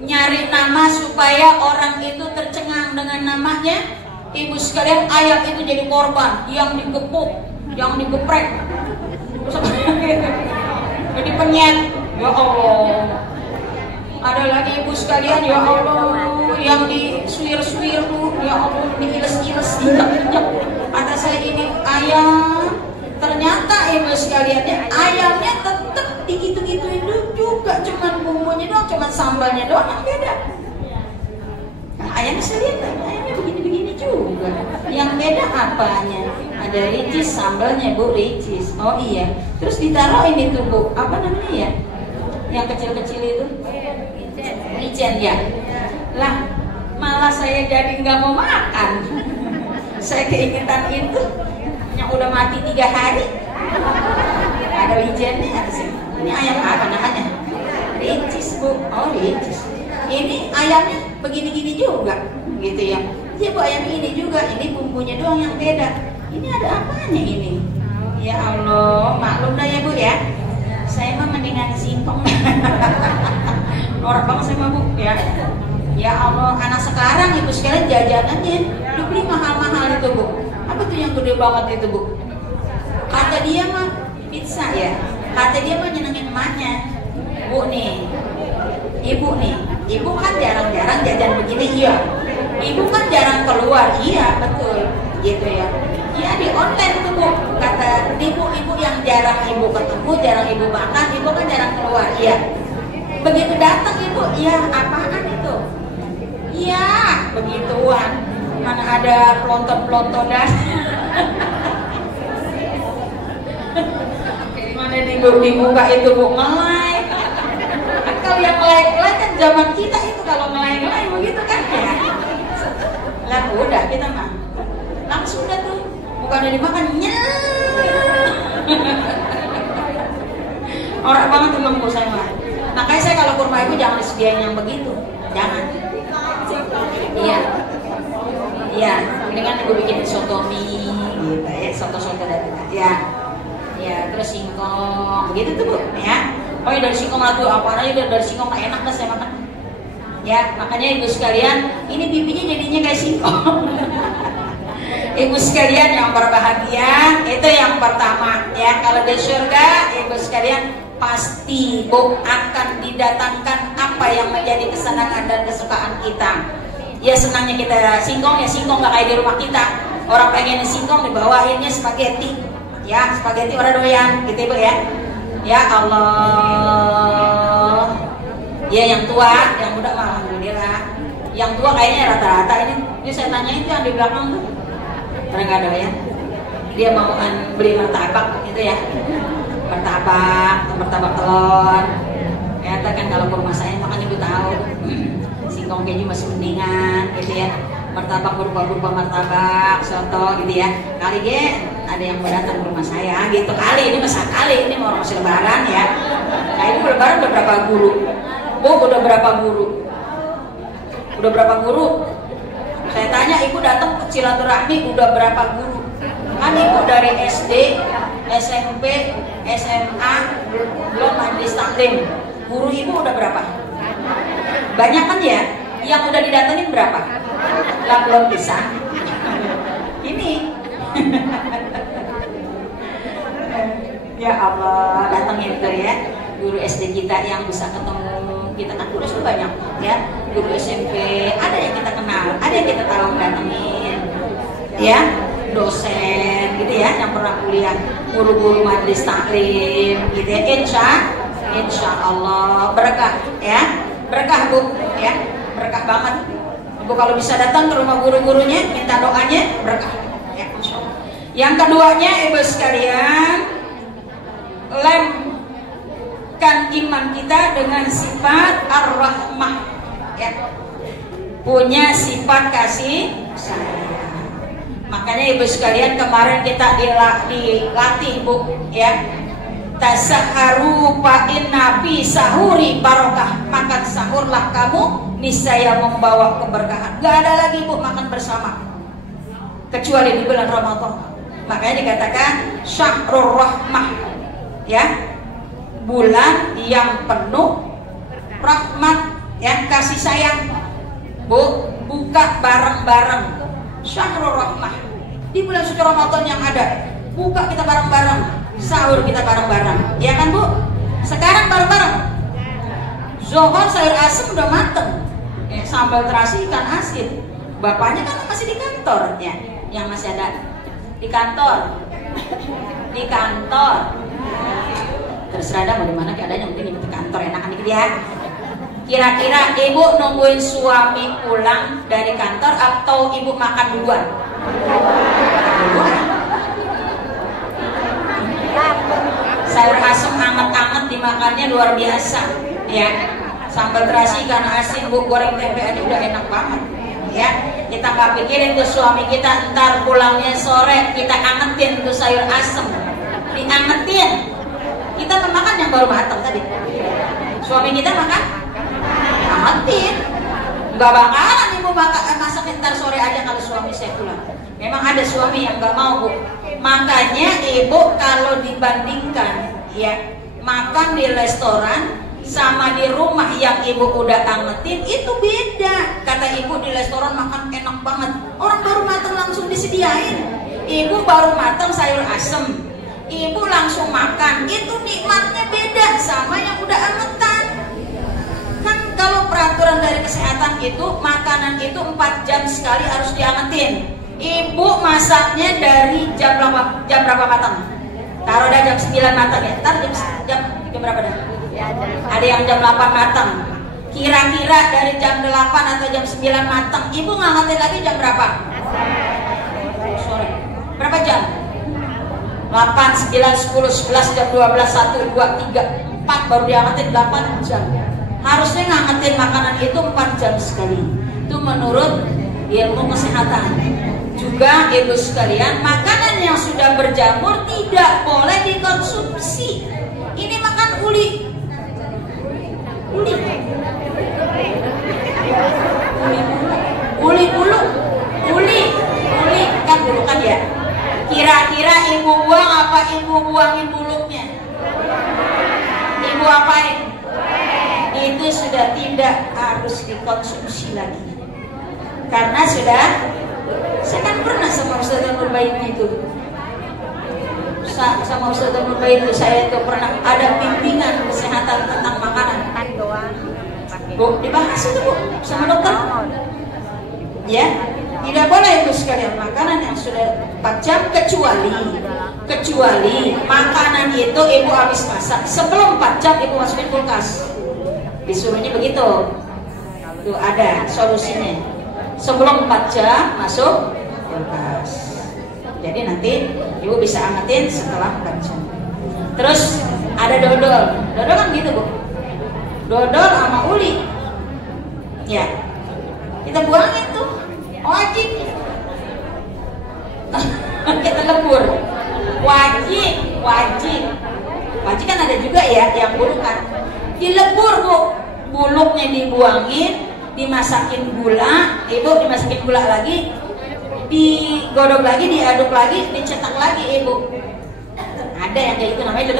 nyari nama supaya orang itu tercengang dengan namanya. Ibu sekalian, ayam itu jadi korban yang digepuk, yang digeprek, jadi penyet. Ya Allah. Ada lagi ibu sekalian, ya Allah, yang disuir-suir tuh, ya Allah, diiles-iles, injak-injak. Kata saya ini ayam, ternyata ibu sekalian ya, ayamnya tetap digitu-gituin juga, cuman bumbunya doang, cuman sambalnya doang yang beda. Nah, ayamnya saya lihat, ayamnya begini-begini juga. Yang beda apanya? Ada ricis, sambalnya Bu, ricis. Oh iya. Terus ditaruh ini tuh Bu, apa namanya ya? Yang kecil-kecil itu? Micen ya. Lah, malah saya jadi nggak mau makan. Saya keingetan itu yang udah mati 3 hari. Ada wijennya, ada sih. Ini ayam apa namanya? Ricis Bu. Oh ricis. Ini ayamnya begini-gini juga, gitu ya. Iya Bu, ayam ini juga. Ini bumbunya doang yang beda. Ini ada apanya ini? Ya Allah, maklum dah ya Bu ya. Saya mah mendingan singkong. Norak banget saya mah Bu ya. Ya Allah, anak sekarang ibu sekalian jajanannya dibeli mahal-mahal itu Bu. Apa tuh yang gede banget itu Bu? Kata dia mah pizza ya. Kata dia mah nyenengin emaknya. Bu nih, ibu nih, ibu kan jarang-jarang jajan begini, iya. Ibu kan jarang keluar, iya betul, gitu ya. Iya di online tuh Bu. Kata ibu-ibu yang jarang ibu ketemu, jarang ibu makan, ibu kan jarang keluar, iya. Begitu datang ibu, iya apaan itu? Iya, begituan. Mana ada pelonton-pelontonan. Mana dibuka itu Bu, ngelai. Kalau yang ngelai kan zaman kita itu kalau ngelai begitu kan ya. Lah udah kita mah langsung dah tuh, bukan udah dimakan Orang banget tuh Bu saya mah. Makanya saya kalau kurma ibu jangan disediain yang begitu, jangan. Iya, iya. Mendingan ibu bikin soto mie, gitu ya, soto-soto dari ya. Ya, terus singkong, begitu tuh Bu, ya. Oh ya dari singkong lah tuh, apa aja dari singkong nggak enak dah saya makan. Ya, makanya ibu sekalian, ini pipinya jadinya kayak singkong. Ibu sekalian yang berbahagia, itu yang pertama ya. Kalau di surga, ibu sekalian pasti Bu akan didatangkan apa yang menjadi kesenangan dan kesukaan kita. Ya senangnya kita singkong, ya singkong nggak kayak di rumah kita. Orang pengen singkong dibawainnya spaghetti. Ya, spaghetti orang doyan, gitu Bu ya. Ya Allah. Ya yang tua, yang muda mah alhamdulillah. Yang tua kayaknya rata-rata ini saya tanya itu yang di belakang tuh. Pernah nggak doyan? Dia mau beli martabak gitu ya. Martabak telur. Ternyata kan kalau ke rumah saya makan ibu tahu. Singkong keju masih mendingan gitu ya. Martabak berupa martabak, soto gitu ya. Kali ada yang mau datang ke rumah saya gitu kali, ini masa kali, ini mau masih lebaran ya. Nah ini lebaran udah berapa guru? Bu udah berapa guru? Udah berapa guru? Saya tanya ibu datang ke silaturahmi udah berapa guru? Kan ibu dari SD, SMP, SMA, belum majelis taklim. Guru ibu udah berapa? Banyak kan ya? Yang udah didatengin berapa? Lah belum bisa. Ini. Ya Allah, datangin itu ya. Guru SD kita yang bisa ketemu kita kan guru itu banyak ya. Guru SMP ada yang kita kenal, ada yang kita tahu datengin. Ya, dosen gitu ya yang pernah kuliah, guru-guru majelis taklim gitu ya. Insya Allah berkah ya. Berkah Bu ya. Berkah banget. Ibu kalau bisa datang ke rumah guru-gurunya minta doanya berkah ya, Masya Allah. Yang keduanya ibu sekalian, lemkan iman kita dengan sifat ar-rahmah ya. Punya sifat kasih sayang. Makanya ibu sekalian kemarin kita dilatih Bu ya. Tasaharu fa inna fi sahuri barokah. Makan sahurlah kamu, niscaya membawa keberkahan. Gak ada lagi Bu makan bersama kecuali di bulan Ramadan. Makanya dikatakan syahrul rahmah ya, bulan yang penuh rahmat ya, kasih sayang. Bu, buka bareng-bareng syahrul rahmah di bulan suci Ramadan yang ada. Buka kita bareng-bareng, sahur kita bareng-bareng, ya kan Bu? Sekarang bareng-bareng. Zohor sayur asem udah mateng, Ya, sambal terasi ikan asin. Bapaknya kan masih di kantor ya, yang masih ada di kantor. Di kantor. Terserah dah mau di mana keadaannya, yang penting di kantor enakan dikit ya. Kira-kira ibu nungguin suami pulang dari kantor atau ibu makan duluan? Sayur asem anget-anget dimakannya luar biasa ya. Sambal terasi ikan asin, bu, goreng tempe aja udah enak banget ya. Kita nggak pikirin tuh suami kita ntar pulangnya sore, kita angetin tuh sayur asem, diangetin. Kita makan yang baru matang tadi, suami kita makan angetin. Nggak bakalan ibu masak ntar sore aja kalau suami saya pulang. Memang ada suami yang nggak mau, bu. Makanya ibu kalau dibandingkan ya makan di restoran sama di rumah yang ibu udah angetin itu beda. Kata ibu di restoran makan enak banget, orang baru matang langsung disediain. Ibu baru matang sayur asem, ibu langsung makan, itu nikmatnya beda sama yang udah angetan. Kan kalau peraturan dari kesehatan itu makanan itu 4 jam sekali harus diangetin. Ibu masaknya dari jam berapa matang? Taruh dah jam 9 matang ya. Ntar jam berapa dah? Ada yang jam 8 matang. Kira-kira dari jam 8 atau jam 9 matang, ibu ngangetin lagi jam berapa? Sore. Berapa jam? 8, 9, 10, 11, jam 12, 1, 2, 3, 4 baru diangetin 8 jam. Harusnya ngangetin makanan itu 4 jam sekali. Itu menurut ilmu kesehatan. Juga ibu sekalian, makanan yang sudah berjamur tidak boleh dikonsumsi. Ini makan uli. Uli kan bulu kan ya. Kira-kira ibu buang apa ibu buangin buluknya? Ibu apain? Itu sudah tidak harus dikonsumsi lagi. Karena sudah, saya kan pernah sama Ustaz Nurbaiti itu. Sama Ustaz Nurbaiti itu saya itu pernah ada bimbingan kesehatan tentang makanan. Bu, dibahas itu bu sama dokter. Ya, tidak boleh itu sekalian makanan yang sudah 4 jam kecuali makanan itu ibu habis masak sebelum 4 jam ibu masukin kulkas. Disuruhnya begitu. Tuh ada solusinya. Sebelum 4 jam masuk kulkas. Jadi nanti ibu bisa angetin setelah 4 jam. Terus ada dodol. Dodol kan gitu bu. Dodol sama uli. Ya. Kita buangin tuh. Wajib. Kita lebur. Wajib kan ada juga ya yang bulukan. Dilebur bu. Buluknya dibuangin, dimasakin gula, ibu dimasakin gula lagi, digodok lagi, diaduk lagi, dicetak lagi ibu. Ada yang kayak gitu namanya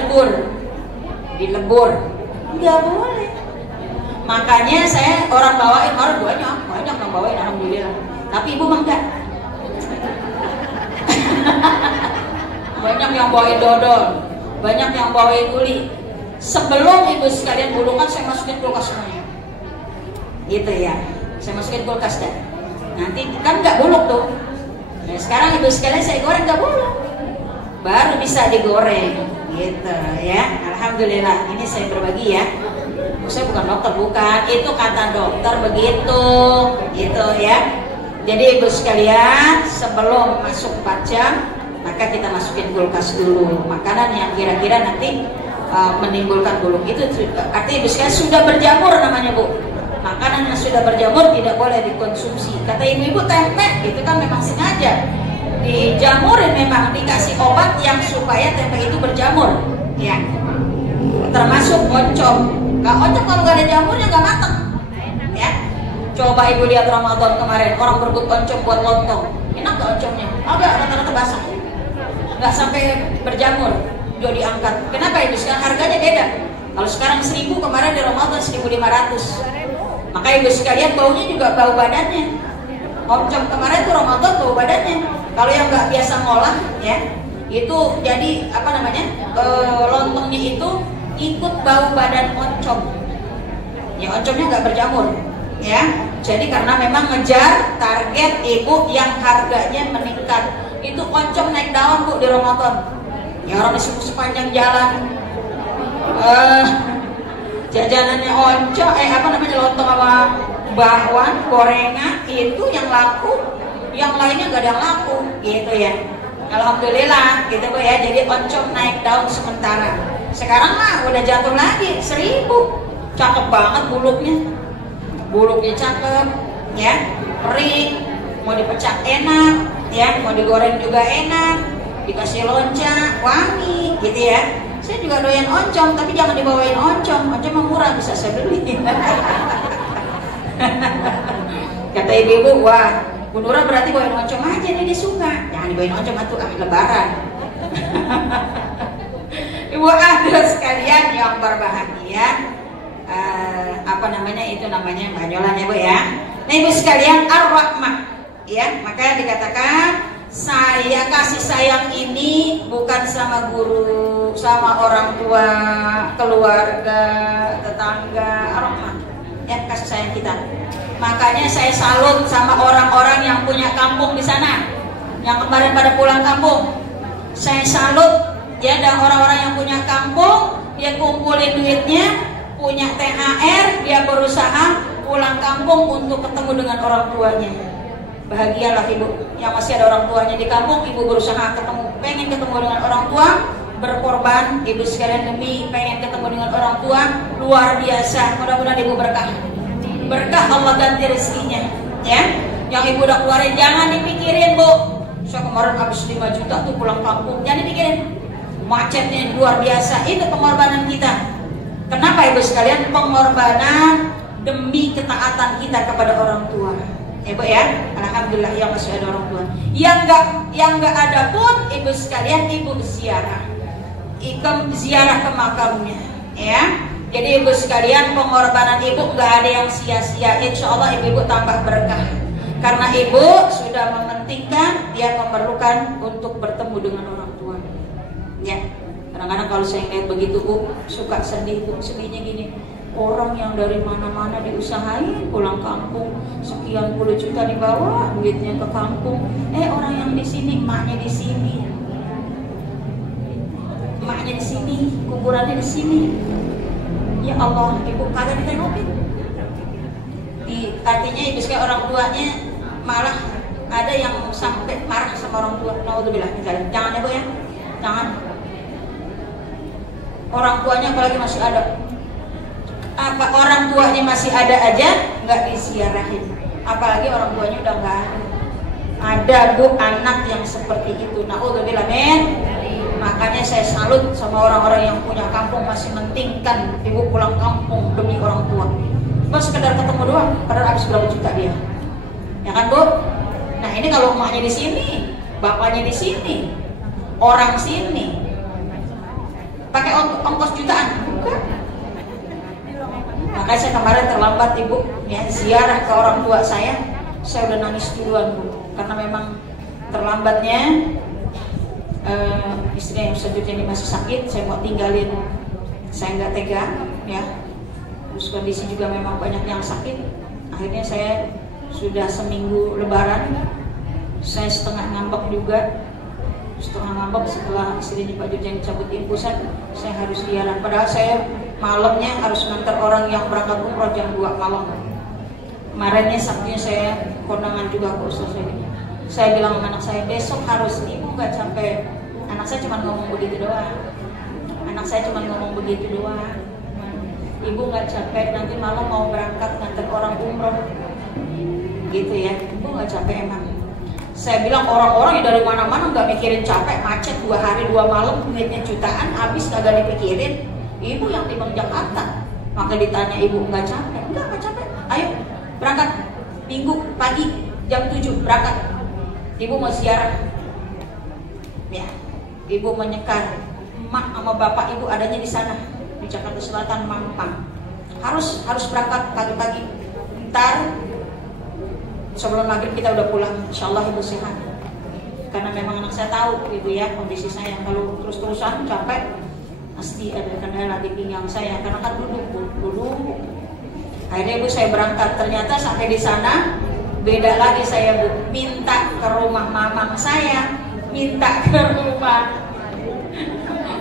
dilebur. Nggak boleh. Makanya saya orang bawain, orang banyak yang bawain, alhamdulillah. Tapi ibu mah enggak. Banyak yang bawain dodol, banyak yang bawain uli. Sebelum ibu sekalian bulukan saya masukin kulkas semuanya. Gitu ya, saya masukin kulkas dah. Nanti kan nggak buluk tuh. Nah, sekarang ibu sekalian saya goreng nggak buluk, baru bisa digoreng. Gitu ya, alhamdulillah. Ini saya berbagi ya. Saya bukan dokter, bukan. Itu kata dokter begitu, gitu ya. Jadi ibu sekalian, sebelum masuk 4 jam, maka kita masukin kulkas dulu makanan yang kira-kira nanti menimbulkan buluk. Itu artinya ibu sekalian sudah berjamur namanya bu. Makanan yang sudah berjamur tidak boleh dikonsumsi. Kata ibu-ibu tempe, itu kan memang sengaja dijamurin, memang dikasih obat yang supaya tempe itu berjamur, ya. Termasuk oncom. Oncom kalau nggak ada jamurnya nggak matang, ya. Coba ibu lihat Ramadan kemarin, orang berebut oncom buat lontong. Enak nggak oncomnya? Agak rata-rata basah, nggak sampai berjamur. Udah diangkat. Kenapa itu? Sekarang harganya beda. Kalau sekarang 1000, kemarin di Ramadan 1500. Maka ibu sekalian baunya juga bau badannya. Oncom kemarin tuh Ramadan bau badannya. Kalau yang nggak biasa ngolah, ya, itu jadi apa namanya? Lontongnya itu ikut bau badan oncom. Ya, oncomnya nggak berjamur, ya. Jadi karena memang ngejar target ibu yang harganya meningkat. Itu oncom naik daun Bu di Ramadan. Ya orang disuruh sepanjang jalan. Jajanannya oncom, lontong sama bakwan, gorengan itu yang laku, yang lainnya gak ada yang laku, gitu ya. Alhamdulillah, gitu Bu ya. Jadi oncom naik daun sementara. Sekarang mah udah jatuh lagi 1.000. Cakep banget buluknya cakep, ya, kering, mau dipecah enak, ya, mau digoreng juga enak, dikasih lonca, wangi, gitu ya. Saya juga doyan oncom, tapi jangan dibawain oncom mah murah, bisa saya beli. Kata ibu-ibu, wah, Bu Nura berarti bawain oncom aja nih, dia suka. Jangan dibawain oncom atuh, lebaran. Ibu ada sekalian yang berbahagia. Itu namanya banyolan ya Bu ya. Nah ibu sekalian, ar-rahmah ya, maka dikatakan saya kasih sayang ini bukan sama guru, sama orang tua, keluarga, tetangga, ar-rahmah ya, kasih sayang kita. Makanya saya salut sama orang-orang yang punya kampung di sana, yang kemarin pada pulang kampung. Saya salut ya, dan orang-orang yang punya kampung, dia kumpulin duitnya, punya THR, dia berusaha pulang kampung untuk ketemu dengan orang tuanya. Bahagialah ibu yang masih ada orang tuanya di kampung. Ibu berusaha pengen ketemu dengan orang tua, berkorban ibu sekalian demi pengen ketemu dengan orang tua, luar biasa. Mudah-mudahan ibu berkah Allah ganti rezekinya ya. Yang ibu udah keluarin jangan dipikirin Bu, saya kemarin habis 5 juta tuh pulang kampung, jangan dipikirin. Macetnya luar biasa, itu pengorbanan kita. Kenapa ibu sekalian? Pengorbanan demi ketaatan kita kepada orang tua. Ibu ya, alhamdulillah yang masih ada orang tua. Yang enggak ada pun ibu sekalian, ibu ziarah. Ziarah ke makamnya, ya. Jadi ibu sekalian, pengorbanan ibu enggak ada yang sia-sia. Insya Allah ibu tambah berkah. Karena ibu sudah mementingkan, dia memerlukan untuk bertemu dengan orang tua. Ya. Kadang-kadang kalau saya lihat begitu Bu, suka sedih Bu. Sedihnya gini, orang yang dari mana-mana diusahain pulang kampung, sekian puluh juta dibawa duitnya ke kampung, orang yang di sini, emaknya di sini, kuburannya di sini. Ya Allah, ibu kagak ditengokin. Artinya ibu sekali orang tuanya malah ada yang sampai marah sama orang tua. Naudzubillah, jangan ya Bu ya, jangan. Orang tuanya apalagi masih ada, orang tuanya masih ada aja nggak disiarahin, apalagi orang tuanya udah nggak ada. Ada Bu anak yang seperti itu, naudzubillah men. Makanya saya salut sama orang-orang yang punya kampung masih mentingkan ibu pulang kampung demi orang tua. Bos sekedar ketemu doang, padahal habis berapa juta dia, ya kan Bu? Nah ini kalau emaknya di sini, bapaknya di sini, orang sini. Pakai ongkos jutaan? Bukan. Makanya saya kemarin terlambat ibu ya, ziarah ke orang tua saya udah nangis duluan Bu, karena memang terlambatnya istri yang selanjutnya ini masih sakit, saya mau tinggalin, saya nggak tega ya. Terus kondisi juga memang banyak yang sakit. Akhirnya saya sudah seminggu lebaran, saya setengah ngambek juga. Setelah istrinya Pak Dirjen cabut infusan, saya harus ziarah. Padahal saya malamnya harus ngantar orang yang berangkat umroh jam 2 malam. Kemarinnya Sabtunya saya kondangan juga ke Ustaz saya. Saya bilang sama anak saya, besok harus, ibu nggak capek. Anak saya cuma ngomong begitu doang. Ibu nggak capek, nanti malam mau berangkat ngantar orang umroh, gitu ya. Ibu nggak capek emang. Saya bilang orang-orang yang dari mana-mana nggak mikirin capek, macet 2 hari 2 malam, duitnya jutaan, habis kagak dipikirin. Ibu yang timbang Jakarta, maka ditanya ibu nggak capek? Nggak capek. Ayo berangkat Minggu pagi jam 7 berangkat. Ibu mau ziarah, ya. Ibu menyekar, emak sama bapak ibu adanya di sana di Jakarta Selatan Mampang. Harus berangkat pagi-pagi. Ntar sebelum maghrib kita udah pulang, insya Allah ibu sehat. Karena memang anak saya tahu gitu ya kondisi saya, kalau terus-terusan capek pasti ada kendala di pinggang saya. Karena kan duduk Akhirnya Bu saya berangkat, ternyata sampai di sana beda lagi saya Bu, minta ke rumah mamang saya, minta ke rumah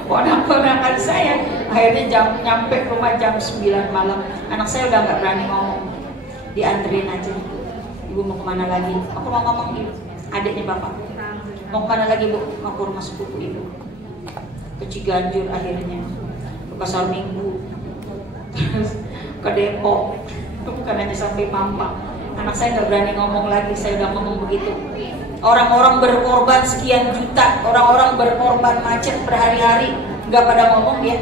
ponak-ponakan saya. Akhirnya nyampe rumah jam 9 malam. Anak saya udah nggak berani ngomong, dianterin aja. Ibu mau kemana lagi? Aku mau ngomong Ibu, adiknya bapak. Mau kemana lagi Bu? Mau ke rumah sepupu Ibu, ke Ciganjur akhirnya, ke Pasar Minggu, terus ke Depok, bukan hanya sampai Mampang. Anak saya nggak berani ngomong lagi, saya udah ngomong begitu. Orang-orang berkorban sekian juta, orang-orang berkorban macet berhari-hari, nggak pada ngomong ya.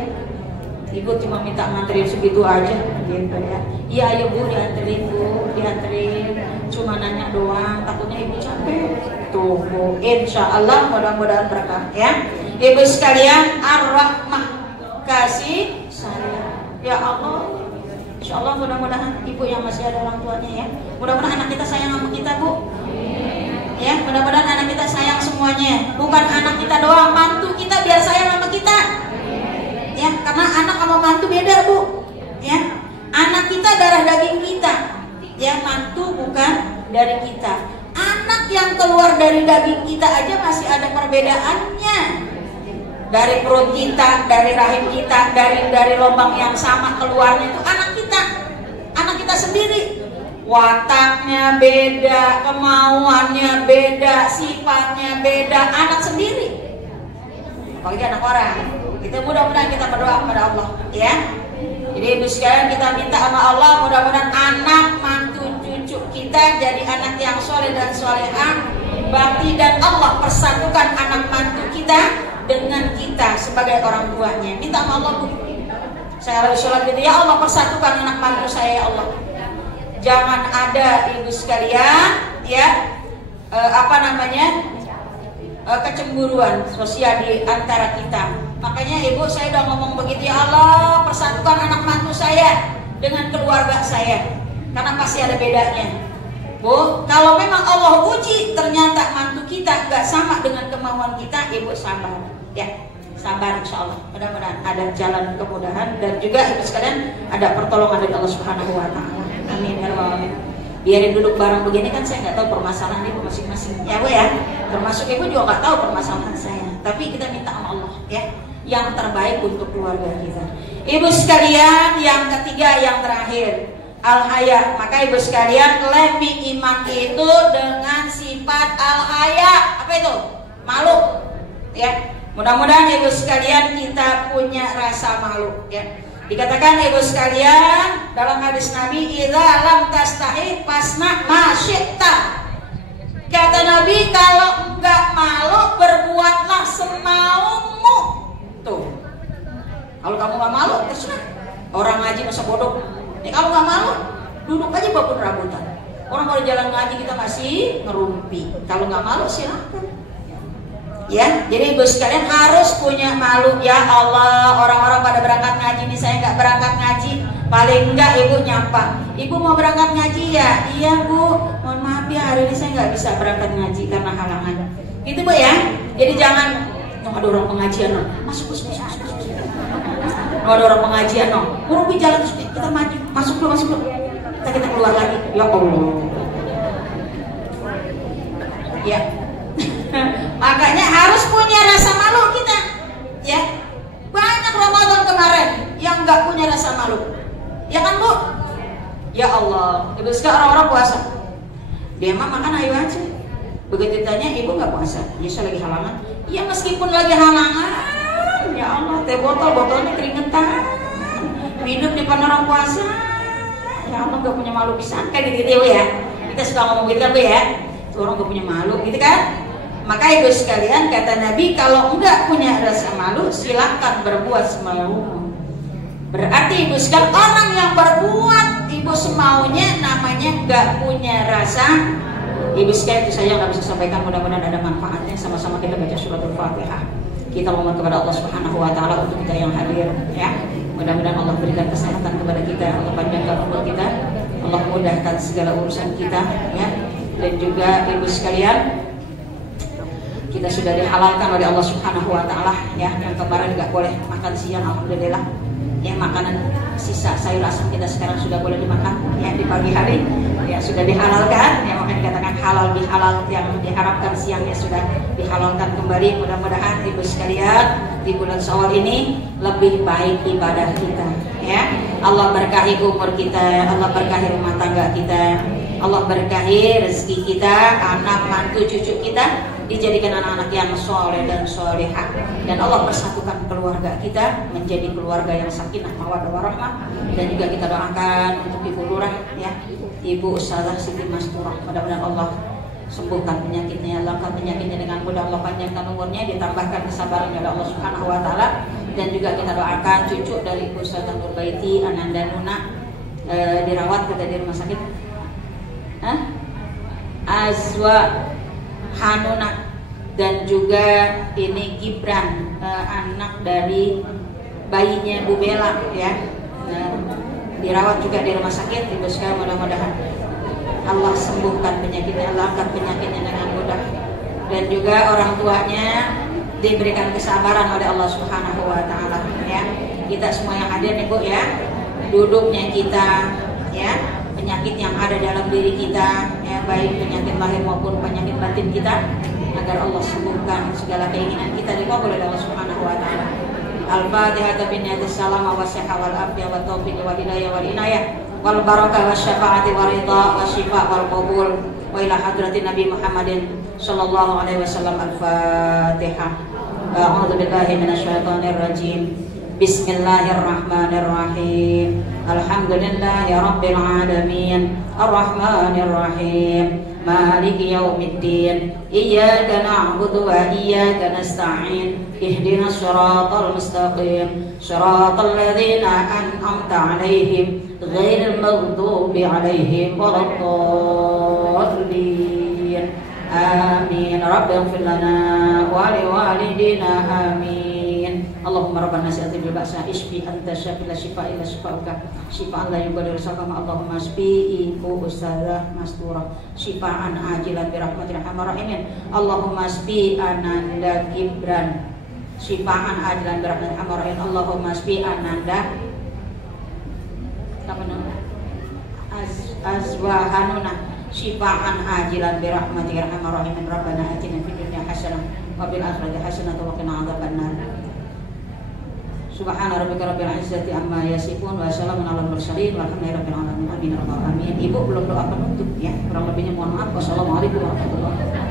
Ibu cuma minta nganterin segitu aja, gitu ya. Iya ayo Bu, dianterin Bu, dianterin. Cuma nanya doang, takutnya Ibu capek. Tuh Bu, insya Allah mudah-mudahan berkah ya. Ibu sekalian, ar-rahmah, kasih sayang. Ya Allah, insya Allah mudah-mudahan Ibu yang masih ada orang tuanya ya, mudah-mudahan anak kita sayang sama kita Bu. Ya, mudah-mudahan anak kita sayang semuanya. Bukan anak kita doang, mantu kita biar sayang sama kita. Ya, karena anak sama mantu beda Bu. Ya, anak kita darah daging kita. Ya, mantu bukan dari kita. Anak yang keluar dari daging kita aja masih ada perbedaannya. Dari perut kita, dari rahim kita, dari lubang yang sama keluarnya itu anak kita sendiri. Wataknya beda, kemauannya beda, sifatnya beda, anak sendiri. Apalagi anak orang. Kita mudah-mudahan kita berdoa kepada Allah, ya. Jadi ibu sekalian kita minta sama Allah mudah-mudahan anak mantu cucu kita jadi anak yang soleh dan solehah, bakti, dan Allah persatukan anak mantu kita dengan kita sebagai orang tuanya. Minta sama Allah Bu. Saya harus sholat gitu, ya Allah persatukan anak mantu saya ya Allah. Jangan ada ibu sekalian ya kecemburuan sosial di antara kita. Makanya ibu saya udah ngomong begitu, ya Allah persatukan anak mantu saya dengan keluarga saya, karena pasti ada bedanya Bu. Kalau memang Allah uji ternyata mantu kita gak sama dengan kemauan kita, ibu sabar ya, sabar insya Allah. Mudah-mudahan ada jalan kemudahan dan juga ibu sekalian ada pertolongan dari Allah Subhanahu Wa Taala. Amin ya rabbal alamin. Biarin duduk bareng begini kan saya nggak tahu permasalahan ibu masing-masing ya Bu ya. Termasuk ibu juga nggak tahu permasalahan saya. Tapi kita minta sama Allah ya, yang terbaik untuk keluarga kita. Ibu sekalian, yang ketiga yang terakhir, al-haya. Maka ibu sekalian, lemi iman itu dengan sifat al-haya. Apa itu? Malu ya. Mudah-mudahan ibu sekalian kita punya rasa malu ya. Dikatakan ibu sekalian dalam hadis Nabi, idza lam tastahi fasna ma syi'ta. Kata Nabi, kalau enggak malu berbuatlah semaumu. Tuh. Kalau kamu enggak malu terserah. Orang ngaji masa bodoh. Nih kalau enggak malu duduk aja babon rambutan. Orang kalau jalan ngaji kita masih ngerumpi. Kalau enggak malu silakan. Ya, jadi ibu sekalian harus punya malu. Ya Allah, orang-orang pada berangkat ngaji nih, saya nggak berangkat ngaji. Paling enggak ibu nyapa, ibu mau berangkat ngaji ya? Iya Bu, mohon maaf ya hari ini saya nggak bisa berangkat ngaji karena halangan. Gitu Bu ya. Jadi jangan, ada orang pengajian no, masuk. Ada orang pengajian no, buru jalan terus kita maju, masuk dulu. Kita keluar lagi. Ya Allah. Ya. Makanya harus punya rasa malu kita ya. Banyak Ramadan kemarin yang gak punya rasa malu, ya kan Bu? Ya Allah, ibu sekarang orang-orang puasa, dia mah makan ayo aja. Begitu ditanya, ibu gak puasa? Ya saya lagi halangan. Ya meskipun lagi halangan, ya Allah, teh botolnya keringetan, minum di depan orang puasa. Ya Allah, gak punya malu pisan kayak gitu ya. Kita suka ngomong gitu kan Bu ya, tuh orang gak punya malu gitu kan. Maka ibu sekalian, kata Nabi, kalau enggak punya rasa malu, silakan berbuat semaumu. Berarti ibu sekalian, orang yang berbuat ibu semaunya namanya enggak punya rasa. Ibu sekalian, itu saya nggak bisa sampaikan, mudah-mudahan ada manfaatnya. Sama-sama kita baca suratul Fatihah. Kita mohon kepada Allah Subhanahu Wa Taala untuk kita yang hadir, ya. Mudah-mudahan Allah berikan kesehatan kepada kita, Allah panjangkan umur kita, Allah mudahkan segala urusan kita, ya. Dan juga ibu sekalian, kita sudah dihalalkan oleh Allah Subhanahu Wa Taala ya, yang kemarin nggak boleh makan siang, alhamdulillah Ya, makanan sisa sayur asam kita sekarang sudah boleh dimakan ya di pagi hari, ya sudah dihalalkan, ya makanya dikatakan halal bihalal, yang diharapkan siangnya sudah dihalalkan kembali. Mudah-mudahan ibu sekalian di bulan Syawal ini lebih baik ibadah kita ya. Allah berkahi umur kita, Allah berkahi rumah tangga kita, Allah berkahi rezeki kita, anak, mantu, cucu kita dijadikan anak-anak yang soleh dan solehah, dan Allah persatukan keluarga kita menjadi keluarga yang sakinah mawaddah warahmah. Dan juga kita doakan untuk Ibu Lurah ya, Ibu Ustazah Siti Masturah, mudah-mudahan Allah sembuhkan penyakitnya, langkah penyakitnya dengan mudah, Allah panjangkan umurnya, ditambahkan kesabarannya oleh Allah Subhanahu wa taala. Dan juga kita doakan cucu dari Ibu Ustazah Nurbaiti Ananda Nuna dirawat kita di rumah sakit Azwa Hanuna, dan juga ini Gibran anak dari bayinya Bu Bella ya, dirawat juga di rumah sakit. Ibu sekalian, mudah-mudahan Allah sembuhkan penyakitnya, Allah angkat penyakitnya dengan mudah, dan juga orang tuanya diberikan kesabaran oleh Allah Subhanahu wa taala ya. Kita semua yang hadir nih Bu ya, duduknya kita ya, penyakit yang ada dalam diri kita ya, baik penyakit lahir maupun penyakit batin kita, agar Allah sembuhkan segala keinginan kita dikabul oleh Allah Subhanahu wa taala. Al-Fatihah binniyatis salam wa sihha wal afiyah wa taufiq wal hidayah wal inayah wal barakah was syafaati wal ridha was syifa wal qabul wa ila hadratin Nabi Muhammadin sallallahu alaihi wasallam. Al-Fatihah. A'udzu billahi minasyaitonir rajim. Bismillahirrahmanirrahim. Alhamdulillahi rabbil alamin. Arrahmanir rahim. Maliki yaumiddin. Iyyaka na'budu wa iyyaka nasta'in. Ihdinas siratal mustaqim. Siratal ladzina an'amta 'alaihim ghairil maghdubi 'alaihim waladdallin. Amin. Rabbighfir lana wa liwalidina. Amin. Allahumma rabbana nasi'ati bil ba'sa isfi anta syafi la shifa illa shifa'uka shifa'an la yughadiru saqama. Allahumma isfi Ibu Ustazah Masturah shifa'an ajilan bi rahmatir arhamar rahimin. Allahumma isfi Ananda Gibran shifa'an ajilan bi rahmatir arhamar rahimin. Allahumma isfi Ananda Azwa Hanuna shifa'an ajilan bi rahmatir arhamar rahimin. Rabbana atina fid dunya hasanah wa fil akhirati hasanah wa qina adzabannar. Subhana rabbika rabbil izzati amma yasifun wa salamun alal mursalin walhamdulillahi rabbil alamin. Amin ya rabbal alamin. Ibu belum doa penutup ya, kurang lebihnya mohon maaf. Wassalamualaikum warahmatullahi wabarakatuh.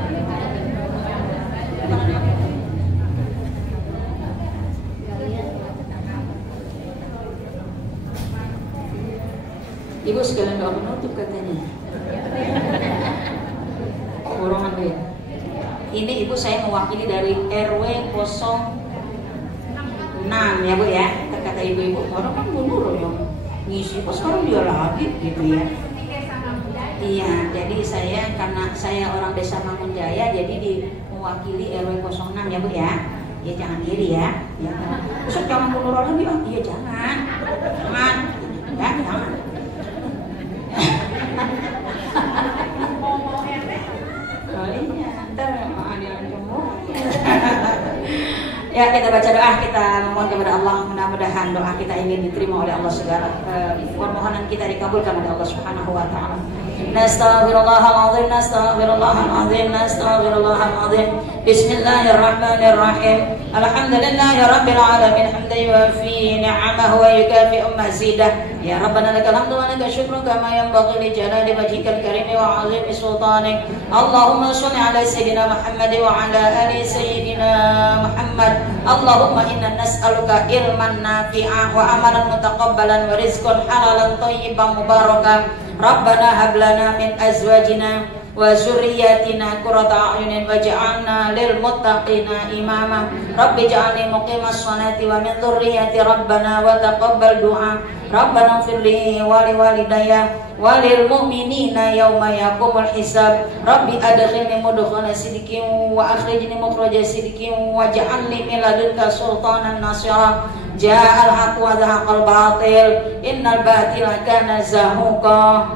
Ibu sekalian doa penutup katanya. Borongan ya. Ini Ibu saya mewakili dari RW 06 ya Bu ya. Kata ibu-ibu, orang kan mundur ya ngisi, kok sekarang dia lagi gitu ya. Iya, jadi saya karena saya orang desa Mangunjaya, jadi mewakili RW 06 ya Bu ya. Ya jangan iri ya. Ya. Terus jangan mundur lagi ya. Iya jangan. Jangan. Ya jangan. Oh iya, ntar ada yang cemburu. Ya, kita baca doa, kita memohon kepada Allah, mudah-mudahan doa kita ingin diterima oleh Allah, segala permohonan kita dikabulkan oleh Allah Subhanahu wa taala. Nastaghfirullahaladzim, nastaghfirullahaladzim, nastaghfirullahaladzim. Bismillahirrahmanirrahim. Alhamdulillahi rabbil alamin, hamdan yuwafi ni'amahu wa yukafi'u mazidah. Ya Rabbana lakal hamdu wa lakal syukru kama yanbaghi li jalali wajhikal karim wa 'azimi sultanik. Allahumma shalli ala sayyidina Muhammad wa ala ali sayyidina Muhammad. Allahumma inna nas'aluka ilman nafi'an wa amalan mutaqabbalan wa rizqan halalan thayyiban mubarakan. Rabbana hab lana min azwajina wa zurriyyatina qurrata a'yunin waj'alna lil muttaqina imama. Rabbi ij'alni muqimas sholati wa min dhurriyyati rabbana wa taqabbal du'a. Rabbana ighfir li wa li walidayya wa lil mu'minina yawma yaqumul hisab. Rabbi adkhilni mudkhala sidqin wa akhrijni mukhraja sidqin waj'alni min ladunka sultanan nasira. Ja'al haqq wa zahaqal batil innal batila kana zahuqa.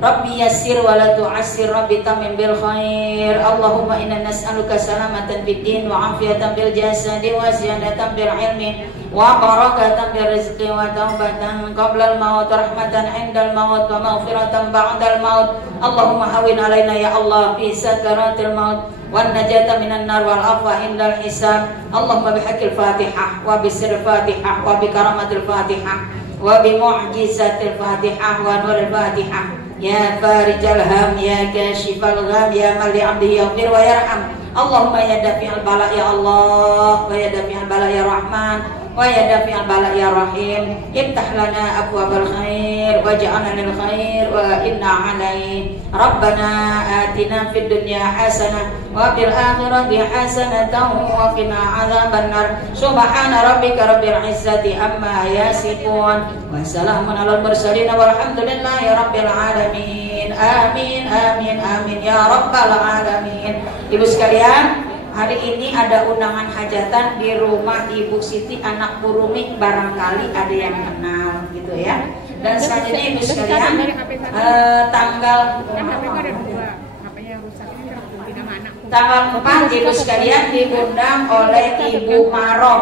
Rabbi yassir wa la tu'assir, Rabbi tamim bil khair. Allahumma inna nas'aluka salamatan fid din wa afiyatan bil jasadi wa ziyadatan bil ilmi wa barakatan bil rizqi wa taubatan qabla al maut, rahmatan 'inda al maut wa maghfiratan ba'da al maut. Allahumma hawwin alaina ya Allah fi sakaratil maut wan najata minan nar wal afwa indal hisab. Allahumma bihaqqil Fatihah wa bisirril Fatihah wa bi karamatil Fatihah wa bi mu'jizatil Fatihah wa nuril Fatihah. Ya farijal ham, ya kashifal gham, ya mali abdi yaghfir wa yarham. Allahumma ya dafi'al bala ya Allah, wa ya dafi'al bala ya Rahman, wa ya dafi'al bala ya Rahim. Iftah lana abwabal khair waj'alna lil khair wa inna alaihi. Rabbana atina fid dunya hasanah wa fil akhirati hasanatan wa qina adzabannar. Subhana rabbika rabbil izzati amma yasifun wa salamun alal mursalin walhamdulillahi rabbil alamin. Amin amin amin ya rabbal alamin. Ibu sekalian, hari ini ada undangan hajatan di rumah Ibu Siti anak Burumi, barangkali ada yang kenal gitu ya. Dan selanjutnya Ibu sekalian, tanggal 4 Ibu sekalian diundang oleh Ibu Maro.